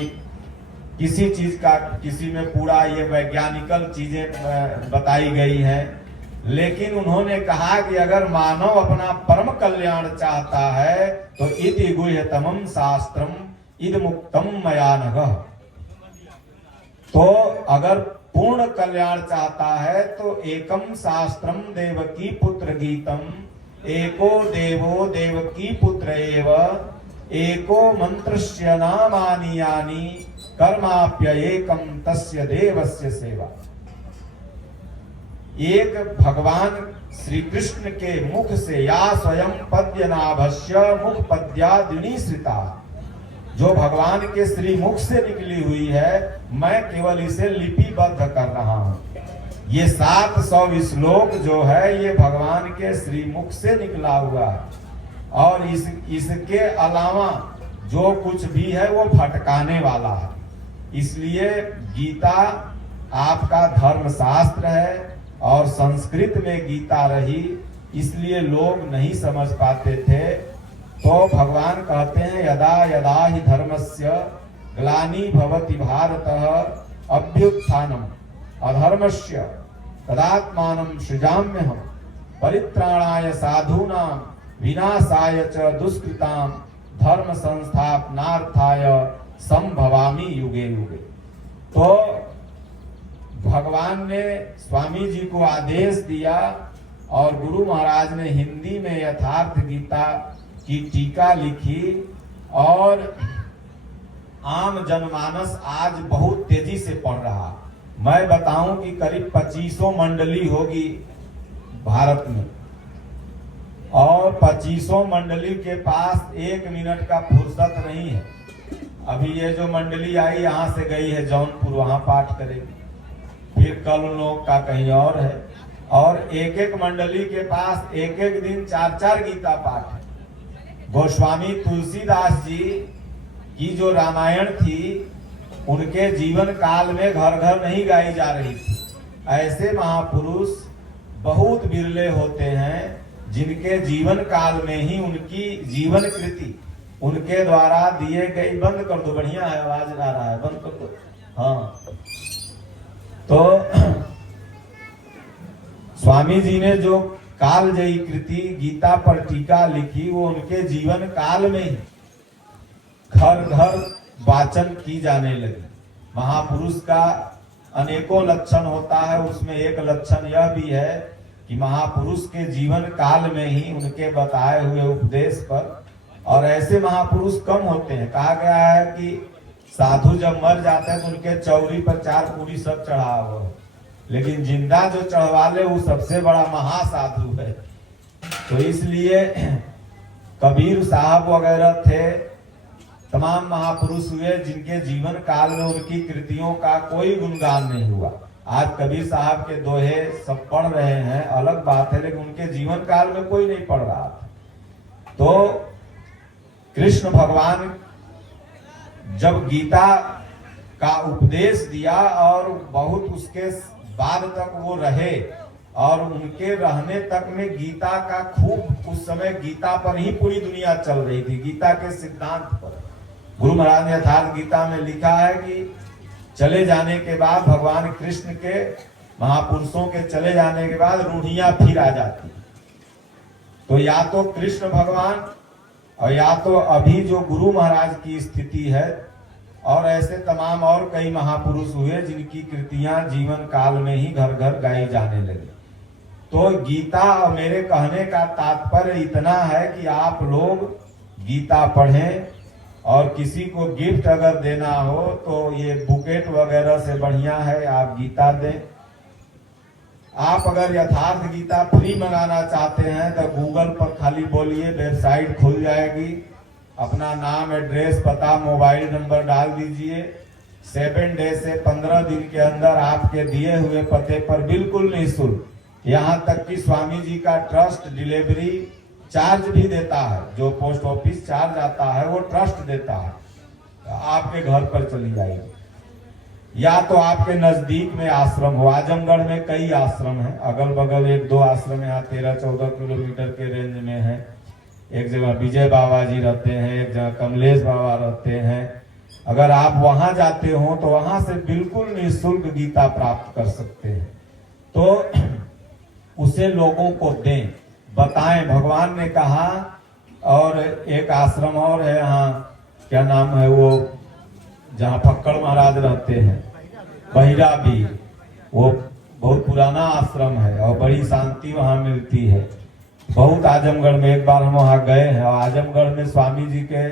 किसी चीज का, किसी में पूरा ये वैज्ञानिकल चीजें बताई गई हैं। लेकिन उन्होंने कहा कि अगर मानव अपना परम कल्याण चाहता है तो इति गुह्यतमं शास्त्रम इद मुक्तम मया नघः। तो अगर पूर्ण कल्याण चाहता है तो एकम शास्त्रम देवकी पुत्र गीतम, एको देवो देवकी पुत्र एव, एको मंत्रस्य नामानि यानि, कर्माप्येकम तस्य देवस्य सेवा। एक भगवान श्री कृष्ण के मुख से, या स्वयं पद्यनाभस्य मुख पद्यादिनी श्रिता, जो भगवान के श्री मुख से निकली हुई है, मैं केवल इसे लिपिबद्ध कर रहा हूं। ये 700 श्लोक जो है ये भगवान के श्री मुख से निकला हुआ है, और इसके अलावा जो कुछ भी है वो भटकाने वाला है। इसलिए गीता आपका धर्मशास्त्र है, और संस्कृत में गीता रही, इसलिए लोग नहीं समझ पाते थे। तो भगवान कहते हैं यदा यदा हि धर्मस्य ग्लानि भवति भारतः अभ्युत्थानम् अधर्मस्य तदात्मानं सृजाम्यहम् परित्राणाय साधूनां विनाशाय च दुष्कृतां धर्म संस्थापनार्थाय संभवामि युगे युगे। तो भगवान ने स्वामी जी को आदेश दिया, और गुरु महाराज ने हिंदी में यथार्थ गीता की टीका लिखी, और आम जनमानस आज बहुत तेजी से पढ़ रहा। मैं बताऊं कि करीब 2500 मंडली होगी भारत में, और 25 मंडली के पास 1 मिनट का फुर्सत नहीं है। अभी ये जो मंडली आई यहाँ से गई है जौनपुर, वहां पाठ करेगी, फिर कल उन लोग का कहीं और है, और एक एक मंडली के पास एक एक दिन 4-4 गीता पाठ है। गोस्वामी तुलसीदास जी की जो रामायण थी, उनके जीवन काल में घर घर नहीं गाई जा रही थी। ऐसे महापुरुष बहुत बिरले होते हैं जिनके जीवन काल में ही उनकी जीवन कृति उनके द्वारा दिए गई। बंद कर दो, बढ़िया है, आवाज आ रहा है, बंद कर दो। हाँ, तो स्वामी जी ने जो कालजयी कृति गीता पर टीका लिखी, वो उनके जीवन काल में ही घर घर वाचन की जाने लगी। महापुरुष का अनेकों लक्षण होता है, उसमें एक लक्षण यह भी है कि महापुरुष के जीवन काल में ही उनके बताए हुए उपदेश पर, और ऐसे महापुरुष कम होते हैं। कहा गया है कि साधु जब मर जाते हैं तो उनके चौरी पर 4 पूरी सब चढ़ा हुआ, लेकिन जिंदा जो चढ़वाले वो सबसे बड़ा महासाधु है। तो इसलिए कबीर साहब वगैरह थे, तमाम महापुरुष हुए जिनके जीवन काल में उनकी कृतियों का कोई गुणगान नहीं हुआ। आज कबीर साहब के दोहे सब पढ़ रहे हैं, अलग बात है, लेकिन उनके जीवन काल में कोई नहीं पढ़ रहा था। तो कृष्ण भगवान जब गीता का उपदेश दिया और बहुत उसके बाद तक वो रहे, और उनके रहने तक में गीता का खूब, उस समय गीता पर ही पूरी दुनिया चल रही थी, गीता के सिद्धांत पर। गुरु महाराज ने यथार्थ गीता में लिखा है कि चले जाने के बाद, भगवान कृष्ण के, महापुरुषों के चले जाने के बाद रूढ़ियां फिर आ जाती। तो या तो कृष्ण भगवान और या तो अभी जो गुरु महाराज की स्थिति है, और ऐसे तमाम और कई महापुरुष हुए जिनकी कृतियां जीवन काल में ही घर घर गाई जाने लगी। तो गीता, मेरे कहने का तात्पर्य इतना है कि आप लोग गीता पढ़ें, और किसी को गिफ्ट अगर देना हो तो ये बुकेट वगैरह से बढ़िया है आप गीता दें। आप अगर यथार्थ गीता फ्री मंगाना चाहते हैं तो गूगल पर खाली बोलिए, वेबसाइट खुल जाएगी, अपना नाम, एड्रेस, पता, मोबाइल नंबर डाल दीजिए। 7 डे से 15 दिन के अंदर आपके दिए हुए पते पर बिल्कुल निःशुल्क, यहाँ तक कि स्वामी जी का ट्रस्ट डिलीवरी चार्ज भी देता है, जो पोस्ट ऑफिस चार्ज आता है वो ट्रस्ट देता है, आपके घर पर चली जाएगी। या तो आपके नजदीक में आश्रम हो, आजमगढ़ में कई आश्रम हैं, अगल बगल 1-2 आश्रम यहाँ 13-14 किलोमीटर के रेंज में है। एक जगह विजय बाबा जी रहते हैं, एक जगह कमलेश बाबा रहते हैं। अगर आप वहां जाते हो तो वहां से बिल्कुल निःशुल्क गीता प्राप्त कर सकते हैं। तो उसे लोगों को दें, बताएं। भगवान ने कहा, और एक आश्रम और है यहाँ, क्या नाम है वो, जहाँ फक्कड़ महाराज रहते हैं, बहिराबीर, वो बहुत पुराना आश्रम है और बड़ी शांति वहाँ मिलती है। बहुत आजमगढ़ में एक बार हम वहाँ गए हैं, और आजमगढ़ में स्वामी जी के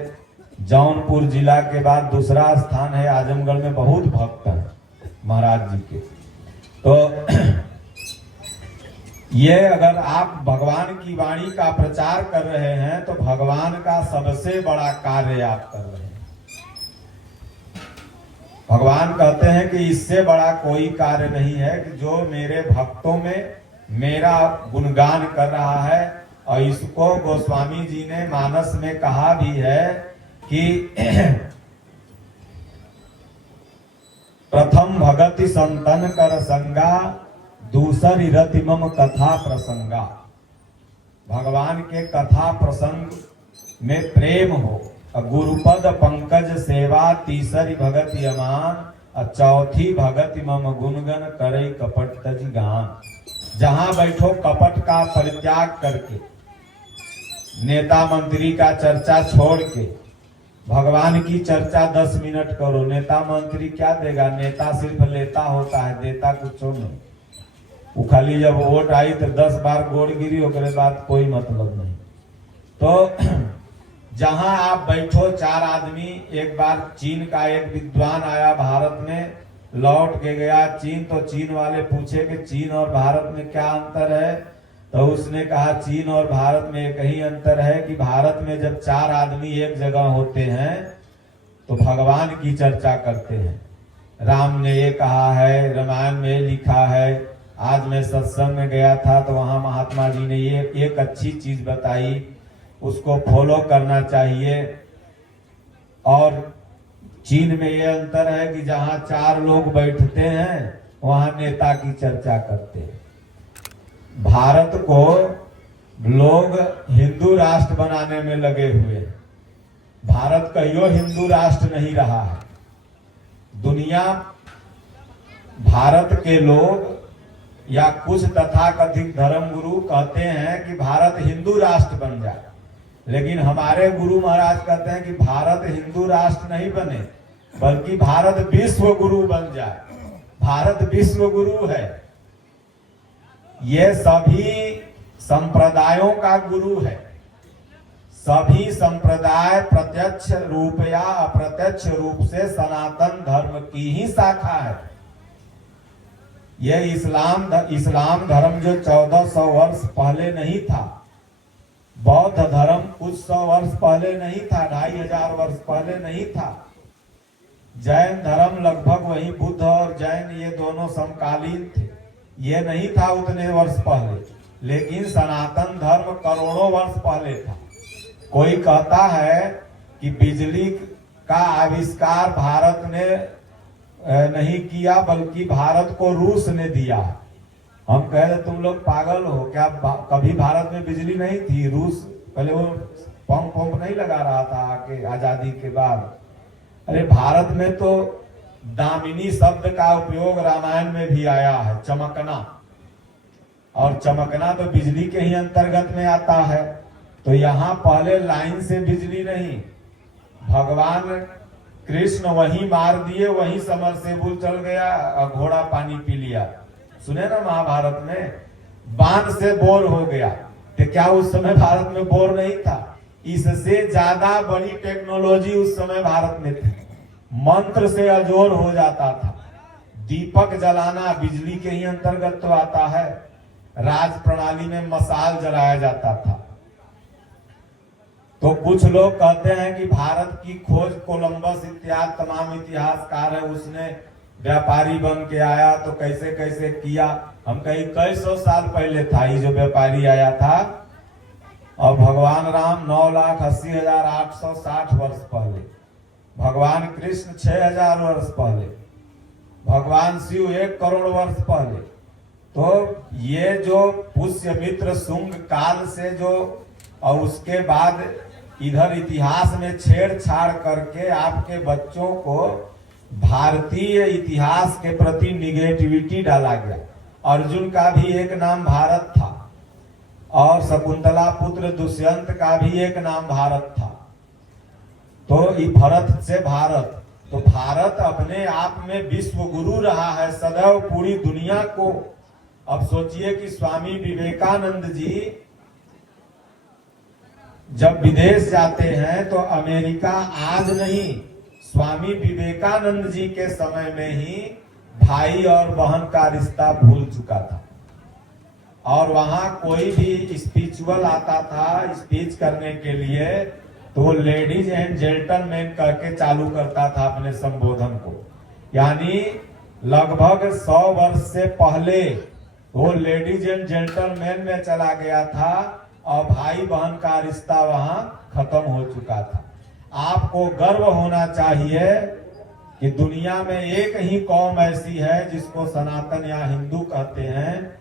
जौनपुर जिला के बाद दूसरा स्थान है। आजमगढ़ में बहुत भक्त हैं महाराज जी के। तो ये अगर आप भगवान की वाणी का प्रचार कर रहे हैं तो भगवान का सबसे बड़ा कार्य आप कर रहे हैं। भगवान कहते हैं कि इससे बड़ा कोई कार्य नहीं है कि जो मेरे भक्तों में मेरा गुणगान कर रहा है। और इसको गोस्वामी जी ने मानस में कहा भी है कि प्रथम भगति संतन कर संगा, दूसरी रति मम कथा प्रसंगा। भगवान के कथा प्रसंग में प्रेम हो, गुरुपद पंकज सेवा, तीसरी भगति अमान, और चौथी भगति मम गुणगन करे कपट तज गान। जहां बैठो कपट का परित्याग करके, नेता मंत्री का चर्चा छोड़ के भगवान की चर्चा 10 मिनट करो। नेता मंत्री क्या देगा? नेता सिर्फ लेता होता है, देता कुछ नहीं। वो खाली जब वोट आई तो 10 बार गोड़ गिरी, उसके बाद कोई मतलब नहीं। तो जहां आप बैठो 4 आदमी, एक बार चीन का एक विद्वान आया भारत में, लौट के गया चीन, तो चीन वाले पूछे कि चीन और भारत में क्या अंतर है? तो उसने कहा चीन और भारत में एक ही अंतर है कि भारत में जब 4 आदमी एक जगह होते हैं तो भगवान की चर्चा करते हैं। राम ने ये कहा है, रामायण में लिखा है। आज मैं सत्संग में गया था तो वहां महात्मा जी ने ये एक अच्छी चीज बताई, उसको फॉलो करना चाहिए। और चीन में ये अंतर है कि जहां 4 लोग बैठते हैं वहां नेता की चर्चा करते हैं। भारत को लोग हिंदू राष्ट्र बनाने में लगे हुए हैं। भारत कहियो हिंदू राष्ट्र नहीं रहा है। दुनिया, भारत के लोग या कुछ तथाकथित धर्मगुरु कहते हैं कि भारत हिंदू राष्ट्र बन जाए, लेकिन हमारे गुरु महाराज कहते हैं कि भारत हिंदू राष्ट्र नहीं बने, बल्कि भारत विश्व गुरु बन जाए। भारत विश्व गुरु है। ये सभी संप्रदायों का गुरु है। सभी संप्रदाय प्रत्यक्ष रूप या अप्रत्यक्ष रूप से सनातन धर्म की ही शाखा है। यह इस्लाम धर्म जो 1400 वर्ष पहले नहीं था, बौद्ध धर्म कुछ 100 वर्ष पहले नहीं था, 2500 वर्ष पहले नहीं था, जैन धर्म लगभग वही, बुद्ध और जैन ये दोनों समकालीन थे, ये नहीं था उतने वर्ष पहले, लेकिन सनातन धर्म करोड़ों वर्ष पहले था। कोई कहता है कि बिजली का आविष्कार भारत ने नहीं किया, बल्कि भारत को रूस ने दिया। हम कह रहे तुम लोग पागल हो क्या, कभी भारत में बिजली नहीं थी? रूस पहले वो पंप नहीं लगा रहा था आके आजादी के बाद? अरे भारत में तो दामिनी शब्द का उपयोग रामायण में भी आया है, चमकना, और चमकना तो बिजली के ही अंतर्गत में आता है। तो यहाँ पहले लाइन से बिजली नहीं, भगवान कृष्ण वहीं मार दिए, वहीं समरसेबुल चल गया, घोड़ा पानी पी लिया। सुने ना महाभारत में, बांध से बोर हो गया। तो क्या उस समय भारत में बोर नहीं था? इससे ज्यादा बड़ी टेक्नोलॉजी उस समय भारत में थी। मंत्र से अजोर हो जाता था। दीपक जलाना बिजली के ही अंतर्गत तो आता है। राज प्रणाली में मसाल जलाया जाता था। तो कुछ लोग कहते हैं कि भारत की खोज कोलंबस इत्यादि तमाम इतिहासकार है, उसने व्यापारी बन के आया तो कैसे कैसे किया। हम कई सौ साल पहले था ये जो व्यापारी आया था, और भगवान राम 9,80,860 वर्ष पहले, भगवान कृष्ण 6,000 वर्ष पहले, भगवान शिव 1 करोड़ वर्ष पहले। तो ये जो पुष्यमित्र शुंग काल से जो, और उसके बाद इधर इतिहास में छेड़छाड़ करके आपके बच्चों को भारतीय इतिहास के प्रति निगेटिविटी डाला गया। अर्जुन का भी एक नाम भारत था, और शकुंतला पुत्र दुष्यंत का भी एक नाम भारत था। तो भरत से भारत, तो भारत अपने आप में विश्व गुरु रहा है सदैव पूरी दुनिया को। अब सोचिए कि स्वामी विवेकानंद जी जब विदेश जाते हैं तो अमेरिका आज नहीं, स्वामी विवेकानंद जी के समय में ही भाई और बहन का रिश्ता भूल चुका था। और वहां कोई भी स्पिरिचुअल आता था स्पीच करने के लिए तो वो लेडीज एंड जेंटलमैन करके चालू करता था अपने संबोधन को। यानी लगभग 100 वर्ष से पहले वो लेडीज एंड जेंटलमैन में चला गया था, और भाई बहन का रिश्ता वहां खत्म हो चुका था। आपको गर्व होना चाहिए कि दुनिया में एक ही कौम ऐसी है जिसको सनातन या हिंदू कहते हैं,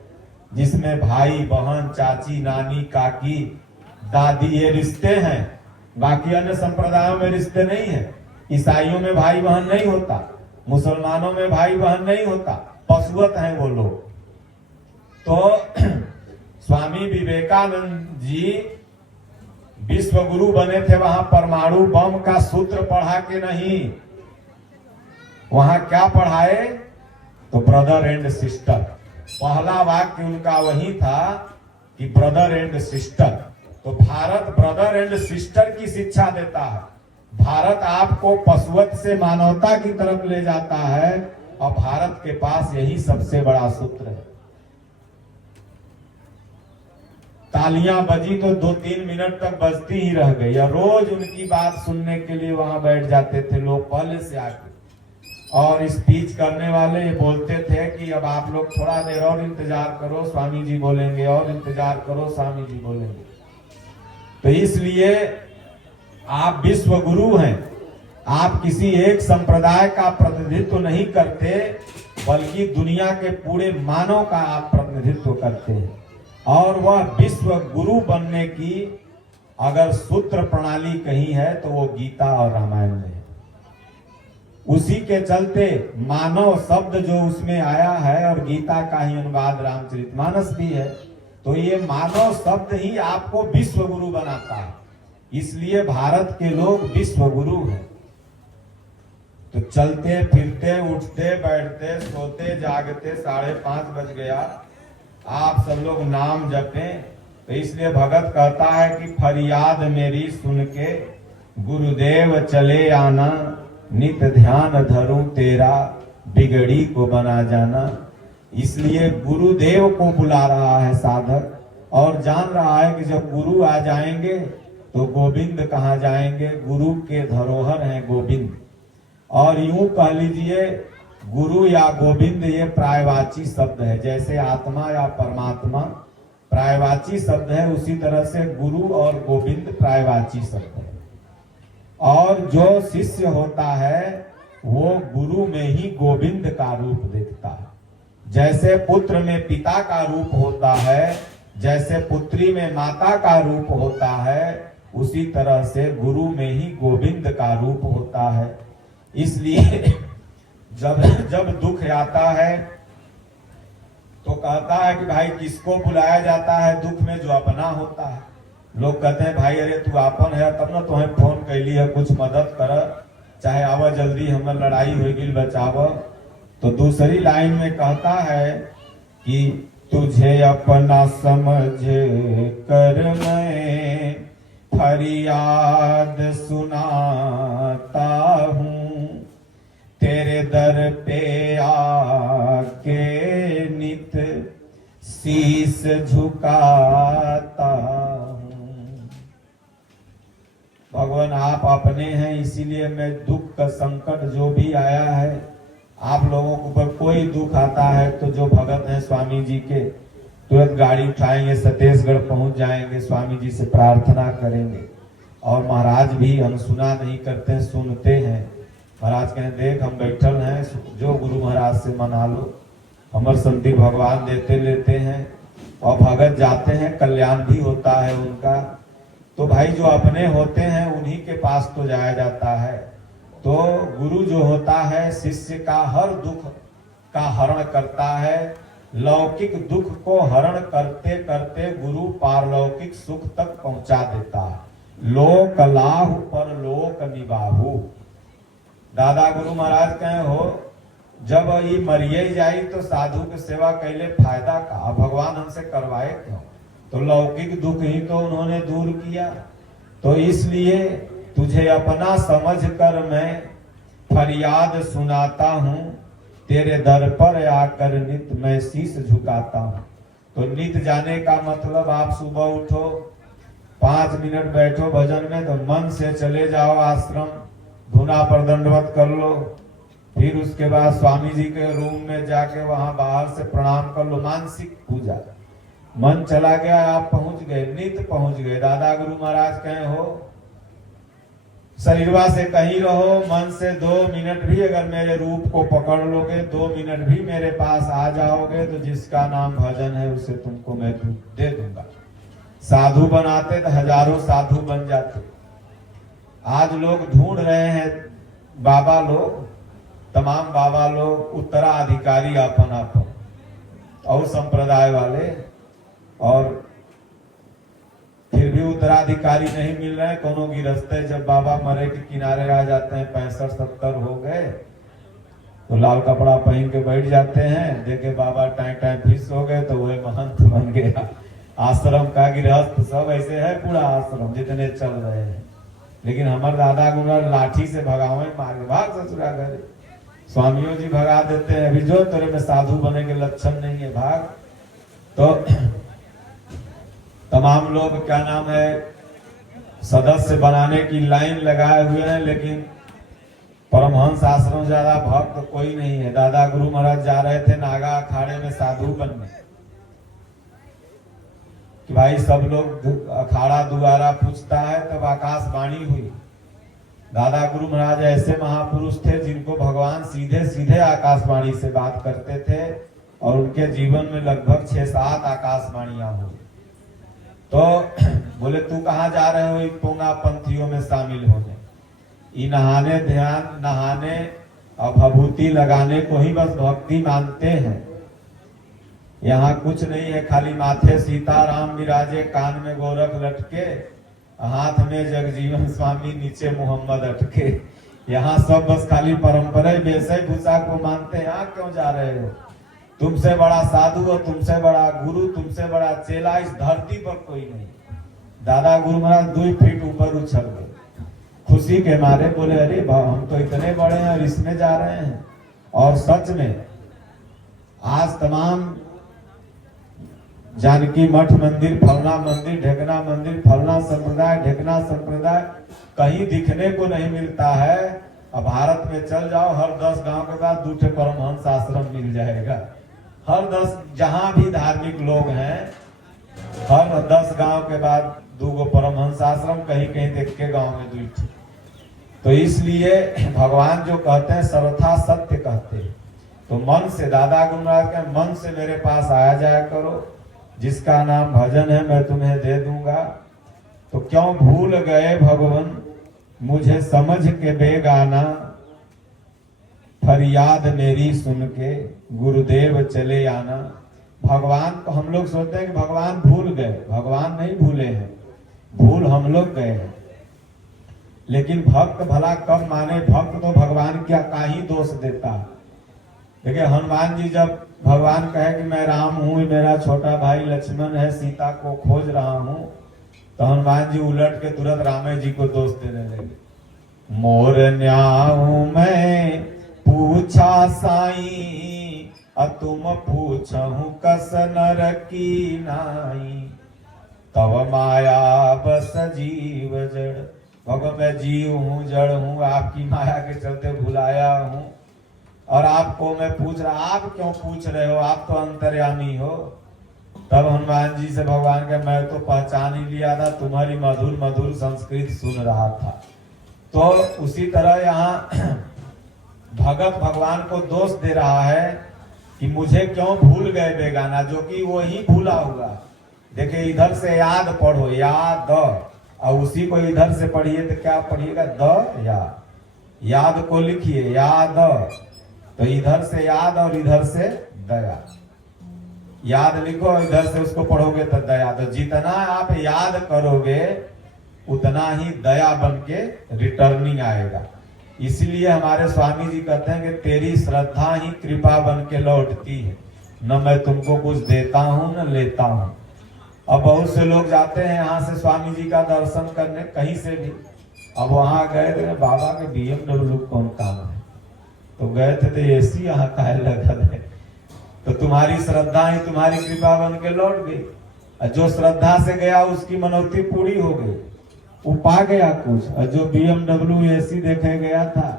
जिसमें भाई बहन चाची नानी काकी दादी ये रिश्ते हैं। बाकी अन्य संप्रदायों में रिश्ते नहीं है। ईसाइयों में भाई बहन नहीं होता, मुसलमानों में भाई बहन नहीं होता, पशुवत हैं वो लोग। तो स्वामी विवेकानंद जी विश्व गुरु बने थे, वहां परमाणु बम का सूत्र पढ़ा के नहीं, वहां क्या पढ़ाए? तो ब्रदर एंड सिस्टर। पहला वाक्य उनका वही था कि ब्रदर एंड सिस्टर। तो भारत ब्रदर एंड सिस्टर की शिक्षा देता है। भारत आपको पशुवत से मानवता की तरफ ले जाता है, और भारत के पास यही सबसे बड़ा सूत्र है। तालियां बजी तो 2-3 मिनट तक बजती ही रह गई। और रोज उनकी बात सुनने के लिए वहां बैठ जाते थे लोग पहले से आके। और स्पीच करने वाले ये बोलते थे कि अब आप लोग थोड़ा देर और इंतजार करो, स्वामी जी बोलेंगे, और इंतजार करो, स्वामी जी बोलेंगे। तो इसलिए आप विश्व गुरु हैं। आप किसी एक संप्रदाय का प्रतिनिधित्व नहीं करते, बल्कि दुनिया के पूरे मानव का आप प्रतिनिधित्व करते हैं। और वह विश्व गुरु बनने की अगर सूत्र प्रणाली कहीं है तो वो गीता और रामायण में है। उसी के चलते मानव शब्द जो उसमें आया है, और गीता का ही अनुवाद रामचरितमानस भी है, तो ये मानव शब्द ही आपको विश्व गुरु बनाता है। इसलिए भारत के लोग विश्व गुरु हैं। तो चलते फिरते, उठते बैठते, सोते जागते 5:30 बज गया, आप सब लोग नाम जपें। तो इसलिए भगत कहता है कि फरियाद मेरी सुन के गुरुदेव चले आना, नित ध्यान धरूं तेरा बिगड़ी को बना जाना। इसलिए गुरुदेव को बुला रहा है साधक, और जान रहा है कि जब गुरु आ जाएंगे तो गोविंद कहाँ जाएंगे। गुरु के धरोहर हैं गोविंद। और यूं कह लीजिए, गुरु या गोविंद ये प्रायवाची शब्द है। जैसे आत्मा या परमात्मा प्रायवाची शब्द है, उसी तरह से गुरु और गोविंद प्रायवाची शब्द है। और जो शिष्य होता है वो गुरु में ही गोविंद का रूप देखता है। जैसे पुत्र में पिता का रूप होता है, जैसे पुत्री में माता का रूप होता है, उसी तरह से गुरु में ही गोविंद का रूप होता है। इसलिए जब दुख आता है तो कहता है कि भाई किसको बुलाया जाता है दुख में, जो अपना होता है। लोग कहते हैं भाई अरे तू आपन है तब ना तुम्हें फोन कैली है, कुछ मदद कर, चाहे आवा जल्दी, हमें लड़ाई हो गई, बचाव। तो दूसरी लाइन में कहता है कि तुझे अपना समझ कर मैं फरियाद सुनाता हूँ, तेरे दर पे आके नित शीस झुकाता हूँ। भगवान आप अपने हैं, इसीलिए मैं दुख का संकट जो भी आया है, आप लोगों के ऊपर कोई दुख आता है तो जो भगत हैं स्वामी जी के, तुरंत गाड़ी उठाएंगे, सतेशगढ़ पहुंच जाएंगे, स्वामी जी से प्रार्थना करेंगे। और महाराज भी अनसुना नहीं करते, सुनते हैं। महाराज कहें देख हम बैठल हैं, जो गुरु महाराज से मना लो, अमर संति भगवान देते लेते हैं। और भगत जाते हैं, कल्याण भी होता है उनका। तो भाई जो अपने होते हैं उन्हीं के पास तो जाया जाता है। तो गुरु जो होता है शिष्य का हर दुख का हरण करता है। लौकिक दुख को हरण करते करते गुरु पारलौकिक सुख तक पहुंचा देता है। लोक लाहु पर लोक निबाहु। दादा गुरु महाराज कहे हो जब ये मरिए जाई तो साधु के सेवा कैले फायदा का, भगवान हमसे करवाए क्यों। तो लौकिक दुख ही तो उन्होंने दूर किया। तो इसलिए तुझे अपना समझ कर मैं फरियाद सुनाता हूँ, तेरे दर पर आकर नित मैं शीश झुकाता हूँ। तो नित जाने का मतलब आप सुबह उठो, 5 मिनट बैठो भजन में, तो मन से चले जाओ आश्रम, धुना पर दंडवत कर लो। फिर उसके बाद स्वामी जी के रूम में जाके वहां बाहर से प्रणाम कर लो, मानसिक पूजा। मन चला गया, आप पहुंच गए, नित पहुंच गए। दादा गुरु महाराज कहे हो शरीरवा से कहीं रहो, मन से 2 मिनट भी अगर मेरे रूप को पकड़ लोगे, 2 मिनट भी मेरे पास आ जाओगे, तो जिसका नाम भजन है उसे तुमको मैं दे दूंगा। साधु बनाते तो हजारों साधु बन जाते। आज लोग ढूंढ रहे हैं, बाबा लोग, तमाम बाबा लोग उत्तराधिकारी अपन अपन और संप्रदाय वाले, और फिर भी उत्तराधिकारी नहीं मिल रहे। कोनो गिरस्ते जब बाबा मरे के किनारे आ जाते हैं, 65-70 हो गए, तो लाल कपड़ा पहन के बैठ जाते हैं, देखे बाबा टाइम फिस हो गए, तो वह महंत बन गया। आश्रम का गिरहस्थ सब ऐसे है, पूरा आश्रम जितने चल रहे हैं। लेकिन हमारे दादा गुरु लाठी से भगावे, मारे भाग ससुरा घर। स्वामियों जी भगा देते हैं, अभी जो तेरे में साधु बने के लक्षण नहीं है, भाग। तो तमाम लोग क्या नाम है सदस्य बनाने की लाइन लगाए हुए हैं, लेकिन परमहंस आश्रम ज्यादा भक्त कोई नहीं है। दादा गुरु महाराज जा रहे थे नागा अखाड़े में साधु बनने कि भाई सब लोग अखाड़ा दुआरा पूछता है, तब आकाशवाणी हुई। दादा गुरु महाराज ऐसे महापुरुष थे जिनको भगवान सीधे सीधे आकाशवाणी से बात करते थे और उनके जीवन में लगभग 6-7 आकाशवाणियां हुई। तो बोले तू कहाँ जा रहे हो? पोंगा पंथियों में शामिल होने। ये नहाने ध्यान नहाने और भभूति लगाने को ही बस भक्ति मानते हैं। यहाँ कुछ नहीं है, खाली माथे सीताराम विराजे, कान में गोरख लटके, हाथ में जगजीवन स्वामी, नीचे मोहम्मद अटके। यहाँ सब बस खाली परंपरा वेशभूषा को मानते हैं। यहाँ क्यों जा रहे हो? तुमसे बड़ा साधु और तुमसे बड़ा गुरु, तुमसे बड़ा चेला इस धरती पर कोई नहीं। दादा गुरु महाराज 2 फीट ऊपर उछल गए खुशी के मारे, बोले अरे हम तो इतने बड़े हैं और इसमें जा रहे हैं। और सच में आज तमाम जानकी मठ मंदिर, फलना मंदिर, ढेकना मंदिर, फलना संप्रदाय, ढेकना संप्रदाय कहीं दिखने को नहीं मिलता है। अब भारत में चल जाओ, हर 10 गांव के बाद 2 परमहंस आश्रम मिल जाएगा। हर 10 जहां भी धार्मिक लोग हैं, हर 10 गांव के बाद 2 परमहंस आश्रम, कहीं कहीं देख के गांव में 2। तो इसलिए भगवान जो कहते हैं सर्वथा सत्य कहते हैं। तो मन से, दादा गुरु महाराज के मन से मेरे पास आया जाया करो, जिसका नाम भजन है मैं तुम्हें दे दूंगा। तो क्यों भूल गए भगवान मुझे समझ के बेगाना, फरियाद मेरी सुन के गुरुदेव चले आना। भगवान को हम लोग सोचते हैं कि भगवान भूल गए, भगवान नहीं भूले हैं, भूल हम लोग गए हैं। लेकिन भक्त भला कब माने? भक्त तो भगवान का ही दोष देता है। देखिए हनुमान जी जब भगवान कहे कि मैं राम हूं, मेरा छोटा भाई लक्ष्मण है, सीता को खोज रहा हूं, तो हनुमान जी उलट के तुरंत रामे जी को दोष देने लगे। मोर न्याऊ मैं पूछा साई, तुम पूछहु कस नर की नाई, तब माया बस जीव जड़। भगवान मैं जीव हूँ, जड़ हूँ, आपकी माया के चलते भुलाया हूँ। और आपको मैं पूछ रहा, आप क्यों पूछ रहे हो? आप तो अंतर्यामी हो। तब हनुमान जी से भगवान के मैं तो पहचान ही लिया था, तुम्हारी मधुर मधुर संस्कृत सुन रहा था। तो उसी तरह यहाँ भगत भगवान को दोष दे रहा है कि मुझे क्यों भूल गए बेगाना, जो कि वो ही भूला हुआ। देखिए इधर से याद पढ़ो, याद, और उसी को इधर से पढ़िए तो क्या पढ़िएगा? द या, याद को लिखिए याद, तो इधर से याद और इधर से दया। याद लिखो, इधर से उसको पढ़ोगे तो दया। तो जितना आप याद करोगे उतना ही दया बन के रिटर्निंग आएगा। इसीलिए हमारे स्वामी जी कहते हैं कि तेरी श्रद्धा ही कृपा बन के लौटती है, न मैं तुमको कुछ देता हूं न लेता हूं। अब बहुत से लोग जाते हैं यहाँ से स्वामी जी का दर्शन करने कहीं से भी। अब वहां गए थे, बाबा के BMW कौन काम है, तो गए थे तो एसी यहाँ का लगा है। तो तुम्हारी श्रद्धा ही तुम्हारी कृपा बन के लौट गई। जो श्रद्धा से गया उसकी मनौती पूरी हो गई, वो पा गया कुछ। और जो BMW एसी देखे गया था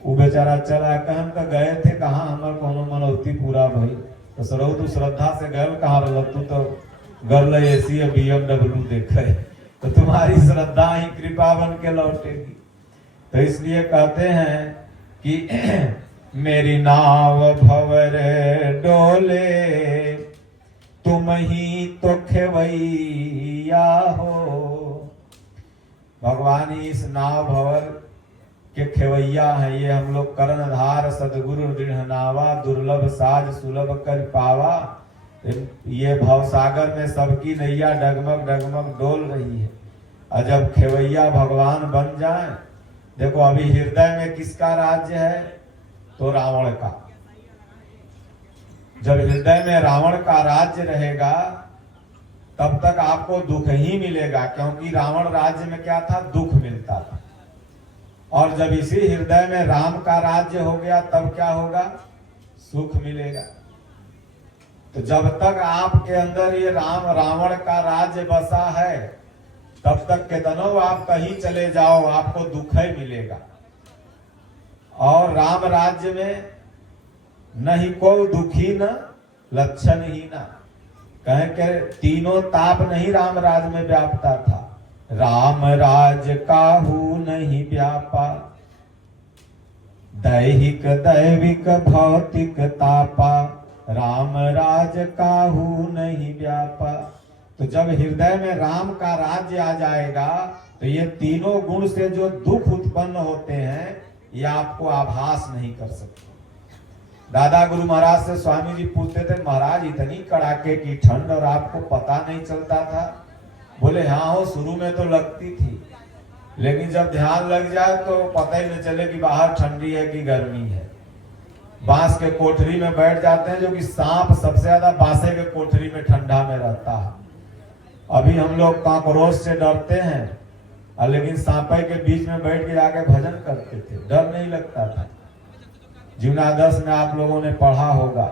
वो बेचारा चला। कहन तो गए थे कहाँ, हमारे कोनो मनौती पूरा भाई। तो सरो तू श्रद्धा से गल कहाँ रह, तू तो गल एसी और BMW देखे। तो तुम्हारी श्रद्धा ही कृपा बन के लौटेगी। तो इसलिए कहते हैं कि मेरी नाव भंवर डोले, तुम ही तो खेवैया हो। भगवान ही इस नाव भंवर के खेवैया है। ये हम लोग कर्णधार सदगुरु दृढ़ नावा, दुर्लभ साज सुलभ कर पावा। ये भवसागर में सबकी नैया डगमग डगमग डोल रही है। और जब खेवैया भगवान बन जाए, देखो अभी हृदय में किसका राज्य है? तो रावण का। जब हृदय में रावण का राज्य रहेगा तब तक आपको दुख ही मिलेगा, क्योंकि रावण राज्य में क्या था? दुख मिलता था। और जब इसी हृदय में राम का राज्य हो गया तब क्या होगा? सुख मिलेगा। तो जब तक आपके अंदर ये राम रावण का राज्य बसा है, तब तक कितनों आप कहीं चले जाओ आपको दुख ही मिलेगा। और राम राज्य में नहीं को दुखी न लक्षण ही ना, कहें के तीनों ताप नहीं राम राज में व्यापता था। राम राज काहू नहीं व्यापा, दैहिक दैविक भौतिक तापा, राम राज काहू नहीं व्यापा। तो जब हृदय में राम का राज्य आ जाएगा तो ये तीनों गुण से जो दुख उत्पन्न होते हैं ये आपको आभास नहीं कर सकते। दादा गुरु महाराज से स्वामी जी पूछते थे, महाराज इतनी कड़ाके की ठंड और आपको पता नहीं चलता था? बोले हाँ हो, शुरू में तो लगती थी, लेकिन जब ध्यान लग जाए तो पता ही न चले कि बाहर ठंडी है कि गर्मी है। बांस के कोठरी में बैठ जाते हैं, जो कि सांप सबसे ज्यादा बांसे के कोठरी में ठंडा में रहता है। अभी हम लोग कॉकरोच से डरते हैं, लेकिन सांपे के बीच में बैठ के जाके भजन करते थे, डर नहीं लगता था। जीवनादर्श में आप लोगों ने पढ़ा होगा।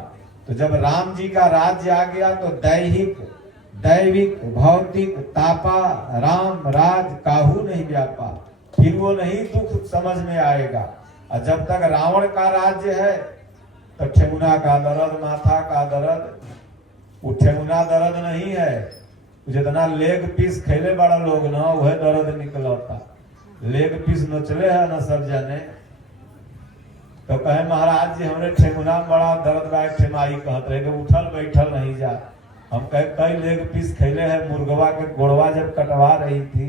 तो जब राम जी का राज्य आ गया तो दैहिक दैविक भौतिक तापा, राम राज काहू नहीं व्यापा, फिर वो नहीं दुख समझ में आएगा। और जब तक रावण का राज्य है तो ठेमुना का दर्द, माथा का दर्द, वो ठेमुना दर्द नहीं है, जितना लेग पीस खेले बड़ा लोग ना वह दर्द निकलता। लेग पीस नचले है ना सब जाने, तो कहे महाराज जी हमरे ठेमुना बड़ा दर्द बा, ठेमाई कहत रहे कि उठल बैठल नहीं जा। हम कहे कई लेग पीस खेले है, मुर्गवा के गोड़वा जब कटवा रही थी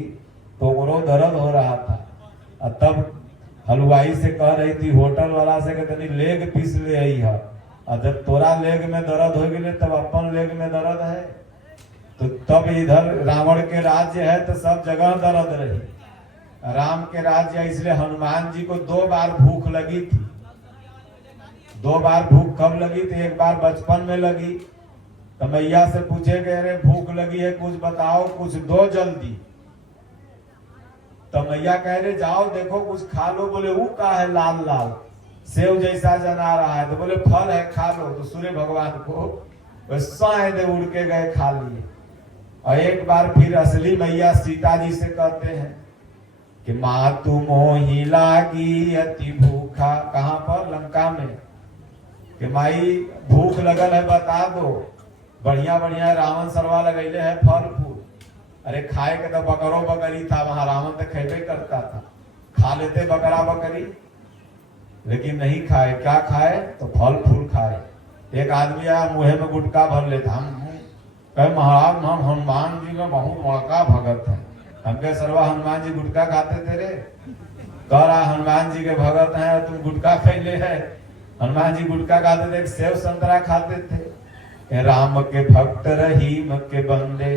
तो वो दर्द हो रहा था। और तब हलवाई से कह रही थी, होटल वाला से कहते लेग पीस ले आई है, और जब तोरा लेग में दर्द हो गए तब अपन लेग में दर्द है। तो तब इधर रावण के राज्य है तो सब जगह दर्द रही। राम के राज्य, इसलिए हनुमान जी को 2 बार भूख लगी थी। 2 बार भूख कब लगी थी? एक बार बचपन में लगी, तो मैया से पूछे गए अरे भूख लगी है कुछ बताओ, कुछ दो जल्दी। तो मैया कह रहे जाओ देखो कुछ खा लो। बोले वो का है लाल लाल सेव जैसा जना रहा है? तो बोले फल है खा लो। तो सूर्य भगवान को शायद उड़ के गए खा लिए। और एक बार फिर असली मैया सीता जी से कहते हैं कि माँ तू मोही लागी अति भूखा, कहाँ पर? लंका में, कि माई भूख लगल है बता दो। बढ़िया बढ़िया रावण सरवा लगैले है फल फूल, अरे खाए के तो बकरो बकरी था वहां, रावण तो खेबे करता था, खा लेते बकरा बकरी, लेकिन नहीं खाए। क्या खाए? तो फल फूल खाए। एक आदमी आया मुहे में गुटखा भर लेता, हम कहे महाराज हम हनुमान जी में बहुत मौका भगत है। हम कहे सरवा हनुमान जी गुटखा खाते थे रे? कह रहा हनुमान जी के भगत हैं और तुम गुटखा खैले है? हनुमान जी गुटखा खाते थे, सेव संतरा खाते थे। राम के भक्त रहीम के बंदे,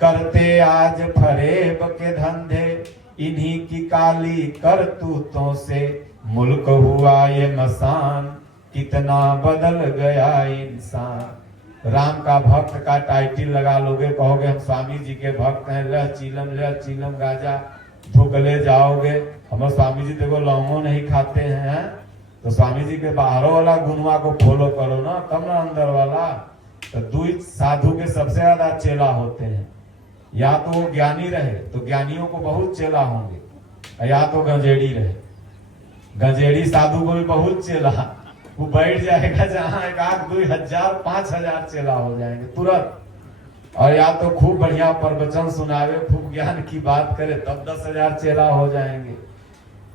करते आज फरेब के धंधे, इन्हीं की काली करतूतों से मुल्क हुआ ये मसान, कितना बदल गया इंसान। राम का भक्त का टाइटल लगा लोगे, कहोगे हम स्वामी जी के भक्त हैं, लह चीलम गाजा धुक ले जाओगे। हमारे स्वामी जी देखो लौंगो नहीं खाते हैं, तो स्वामी जी के बाहरों वाला गुणवा को फॉलो करो ना, तब ना अंदर वाला। तो 2 साधु के सबसे ज्यादा चेला होते हैं, या तो वो ज्ञानी रहे तो ज्ञानियों को बहुत चेला होंगे, या तो गंजेड़ी रहे, गंजेड़ी साधु को भी बहुत चेला, वो बैठ जाएगा जहां 1 2 हजार 5 हजार चेला हो जाएंगे तुरंत। और या तो खूब बढ़िया प्रवचन सुनावे, खूब ज्ञान की बात करे, तब 10 हजार चेला हो जाएंगे।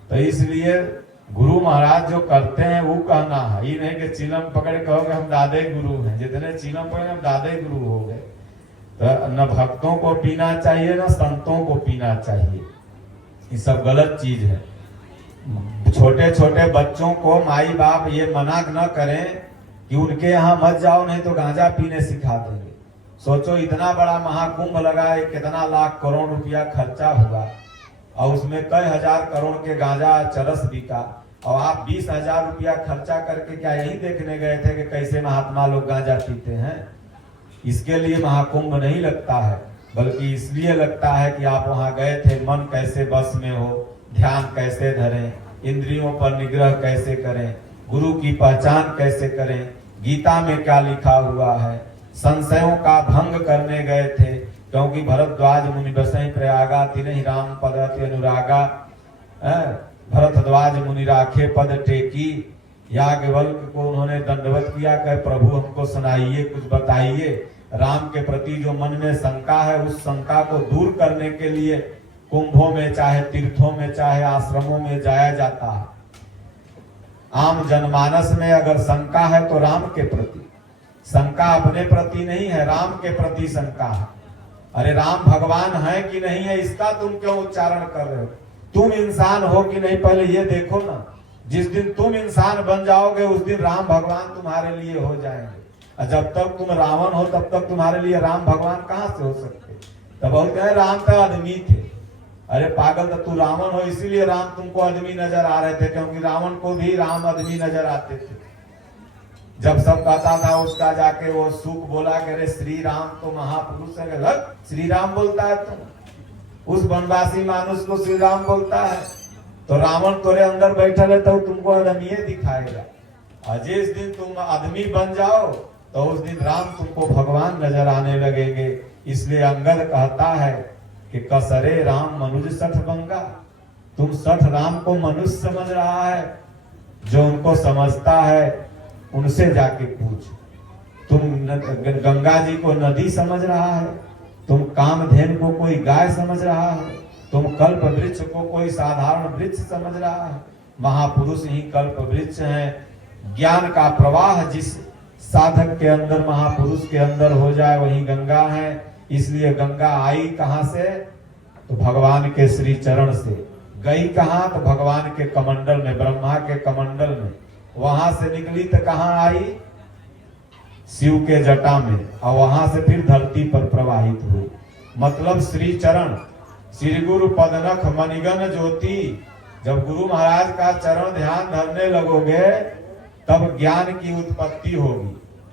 तो इसलिए गुरु महाराज जो करते हैं वो कहना है, ये नहीं कि चिलम पकड़ कहोगे हम दादे गुरु हैं, जितने चिलम पकड़े हम दादे गुरु हो गए। तो न भक्तों को पीना चाहिए न संतों को पीना चाहिए, ये सब गलत चीज है। छोटे छोटे बच्चों को माई बाप ये मना न करें कि उनके यहाँ मत जाओ, नहीं तो गांजा पीने सिखा देंगे। सोचो इतना बड़ा महाकुंभ लगा है, कितना लाख करोड़ रुपया खर्चा हुआ, और उसमें कई हजार करोड़ के गांजा चरस बिका, और आप 20,000 रुपया खर्चा करके क्या यही देखने गए थे कि कैसे महात्मा लोग गांजा पीते हैं? इसके लिए महाकुंभ नहीं लगता है, बल्कि इसलिए लगता है कि आप वहां गए थे, मन कैसे बस में हो, ध्यान कैसे धरें, इंद्रियों पर निग्रह कैसे करें, गुरु की पहचान कैसे करें, गीता में क्या लिखा हुआ है, संशयों का भंग करने गए थे, क्योंकि भरद्वाज मुनि बसई प्रयागा तिन्हि राम पद अति अनुरागा। भरद्वाज मुनि राखे पद टेकी, याज्ञवल्क्य को उन्होंने दंडवत किया, कहे प्रभु हमको सुनाइए, कुछ बताइए, राम के प्रति जो मन में शंका है उस शंका को दूर करने के लिए कुंभों में, चाहे तीर्थों में, चाहे आश्रमों में जाया जाता है। आम जनमानस में अगर शंका है तो राम के प्रति, शंका अपने प्रति नहीं है, राम के प्रति शंका है। अरे राम भगवान है कि नहीं है, इसका तुम क्यों उच्चारण कर रहे हो? तुम इंसान हो कि नहीं, पहले ये देखो ना। जिस दिन तुम इंसान बन जाओगे उस दिन राम भगवान तुम्हारे लिए हो जाएंगे, और जब तक तुम रावण हो तब तक तुम्हारे लिए राम भगवान कहां से हो सकते? तब बोलते हैं राम तो आदमी थे। अरे पागल, तो तू रावण हो इसीलिए राम तुमको आदमी नजर आ रहे थे, क्योंकि रावण को भी राम आदमी नजर आते थे। जब सब कहता था उसका, जाके वो सुख बोला कि अरे श्री राम तो महापुरुष है, लग श्री राम बोलता है तुम, उस वनवासी मानुष को श्री राम बोलता है, तो रावण तोरे अंदर बैठा रहता है, तुमको आदमी दिखाएगा। और जिस दिन तुम आदमी बन जाओ तो उस दिन राम तुमको भगवान नजर आने लगेंगे। इसलिए अंगद कहता है कि कसरे राम मनुज सठ बंगा, तुम सठ राम को मनुष्य समझ रहा है, जो उनको समझता है उनसे जाके पूछ। तुम गंगा जी को नदी समझ रहा है, तुम कामधेनु को कोई गाय समझ रहा है, तुम कल्प वृक्ष को कोई साधारण वृक्ष समझ रहा है। महापुरुष ही कल्प वृक्ष हैं। ज्ञान का प्रवाह जिस साधक के अंदर, महापुरुष के अंदर हो जाए वही गंगा है। इसलिए गंगा आई कहां से? तो भगवान के श्री चरण से। गई कहां? तो भगवान के कमंडल में, ब्रह्मा के कमंडल में। वहां से निकली तो कहां आई? शिव के जटा में, और वहां से फिर धरती पर प्रवाहित हुई। मतलब श्री चरण, श्री गुरु पदनख मणिगण ज्योति। जब गुरु महाराज का चरण ध्यान धरने लगोगे तब ज्ञान की उत्पत्ति होगी।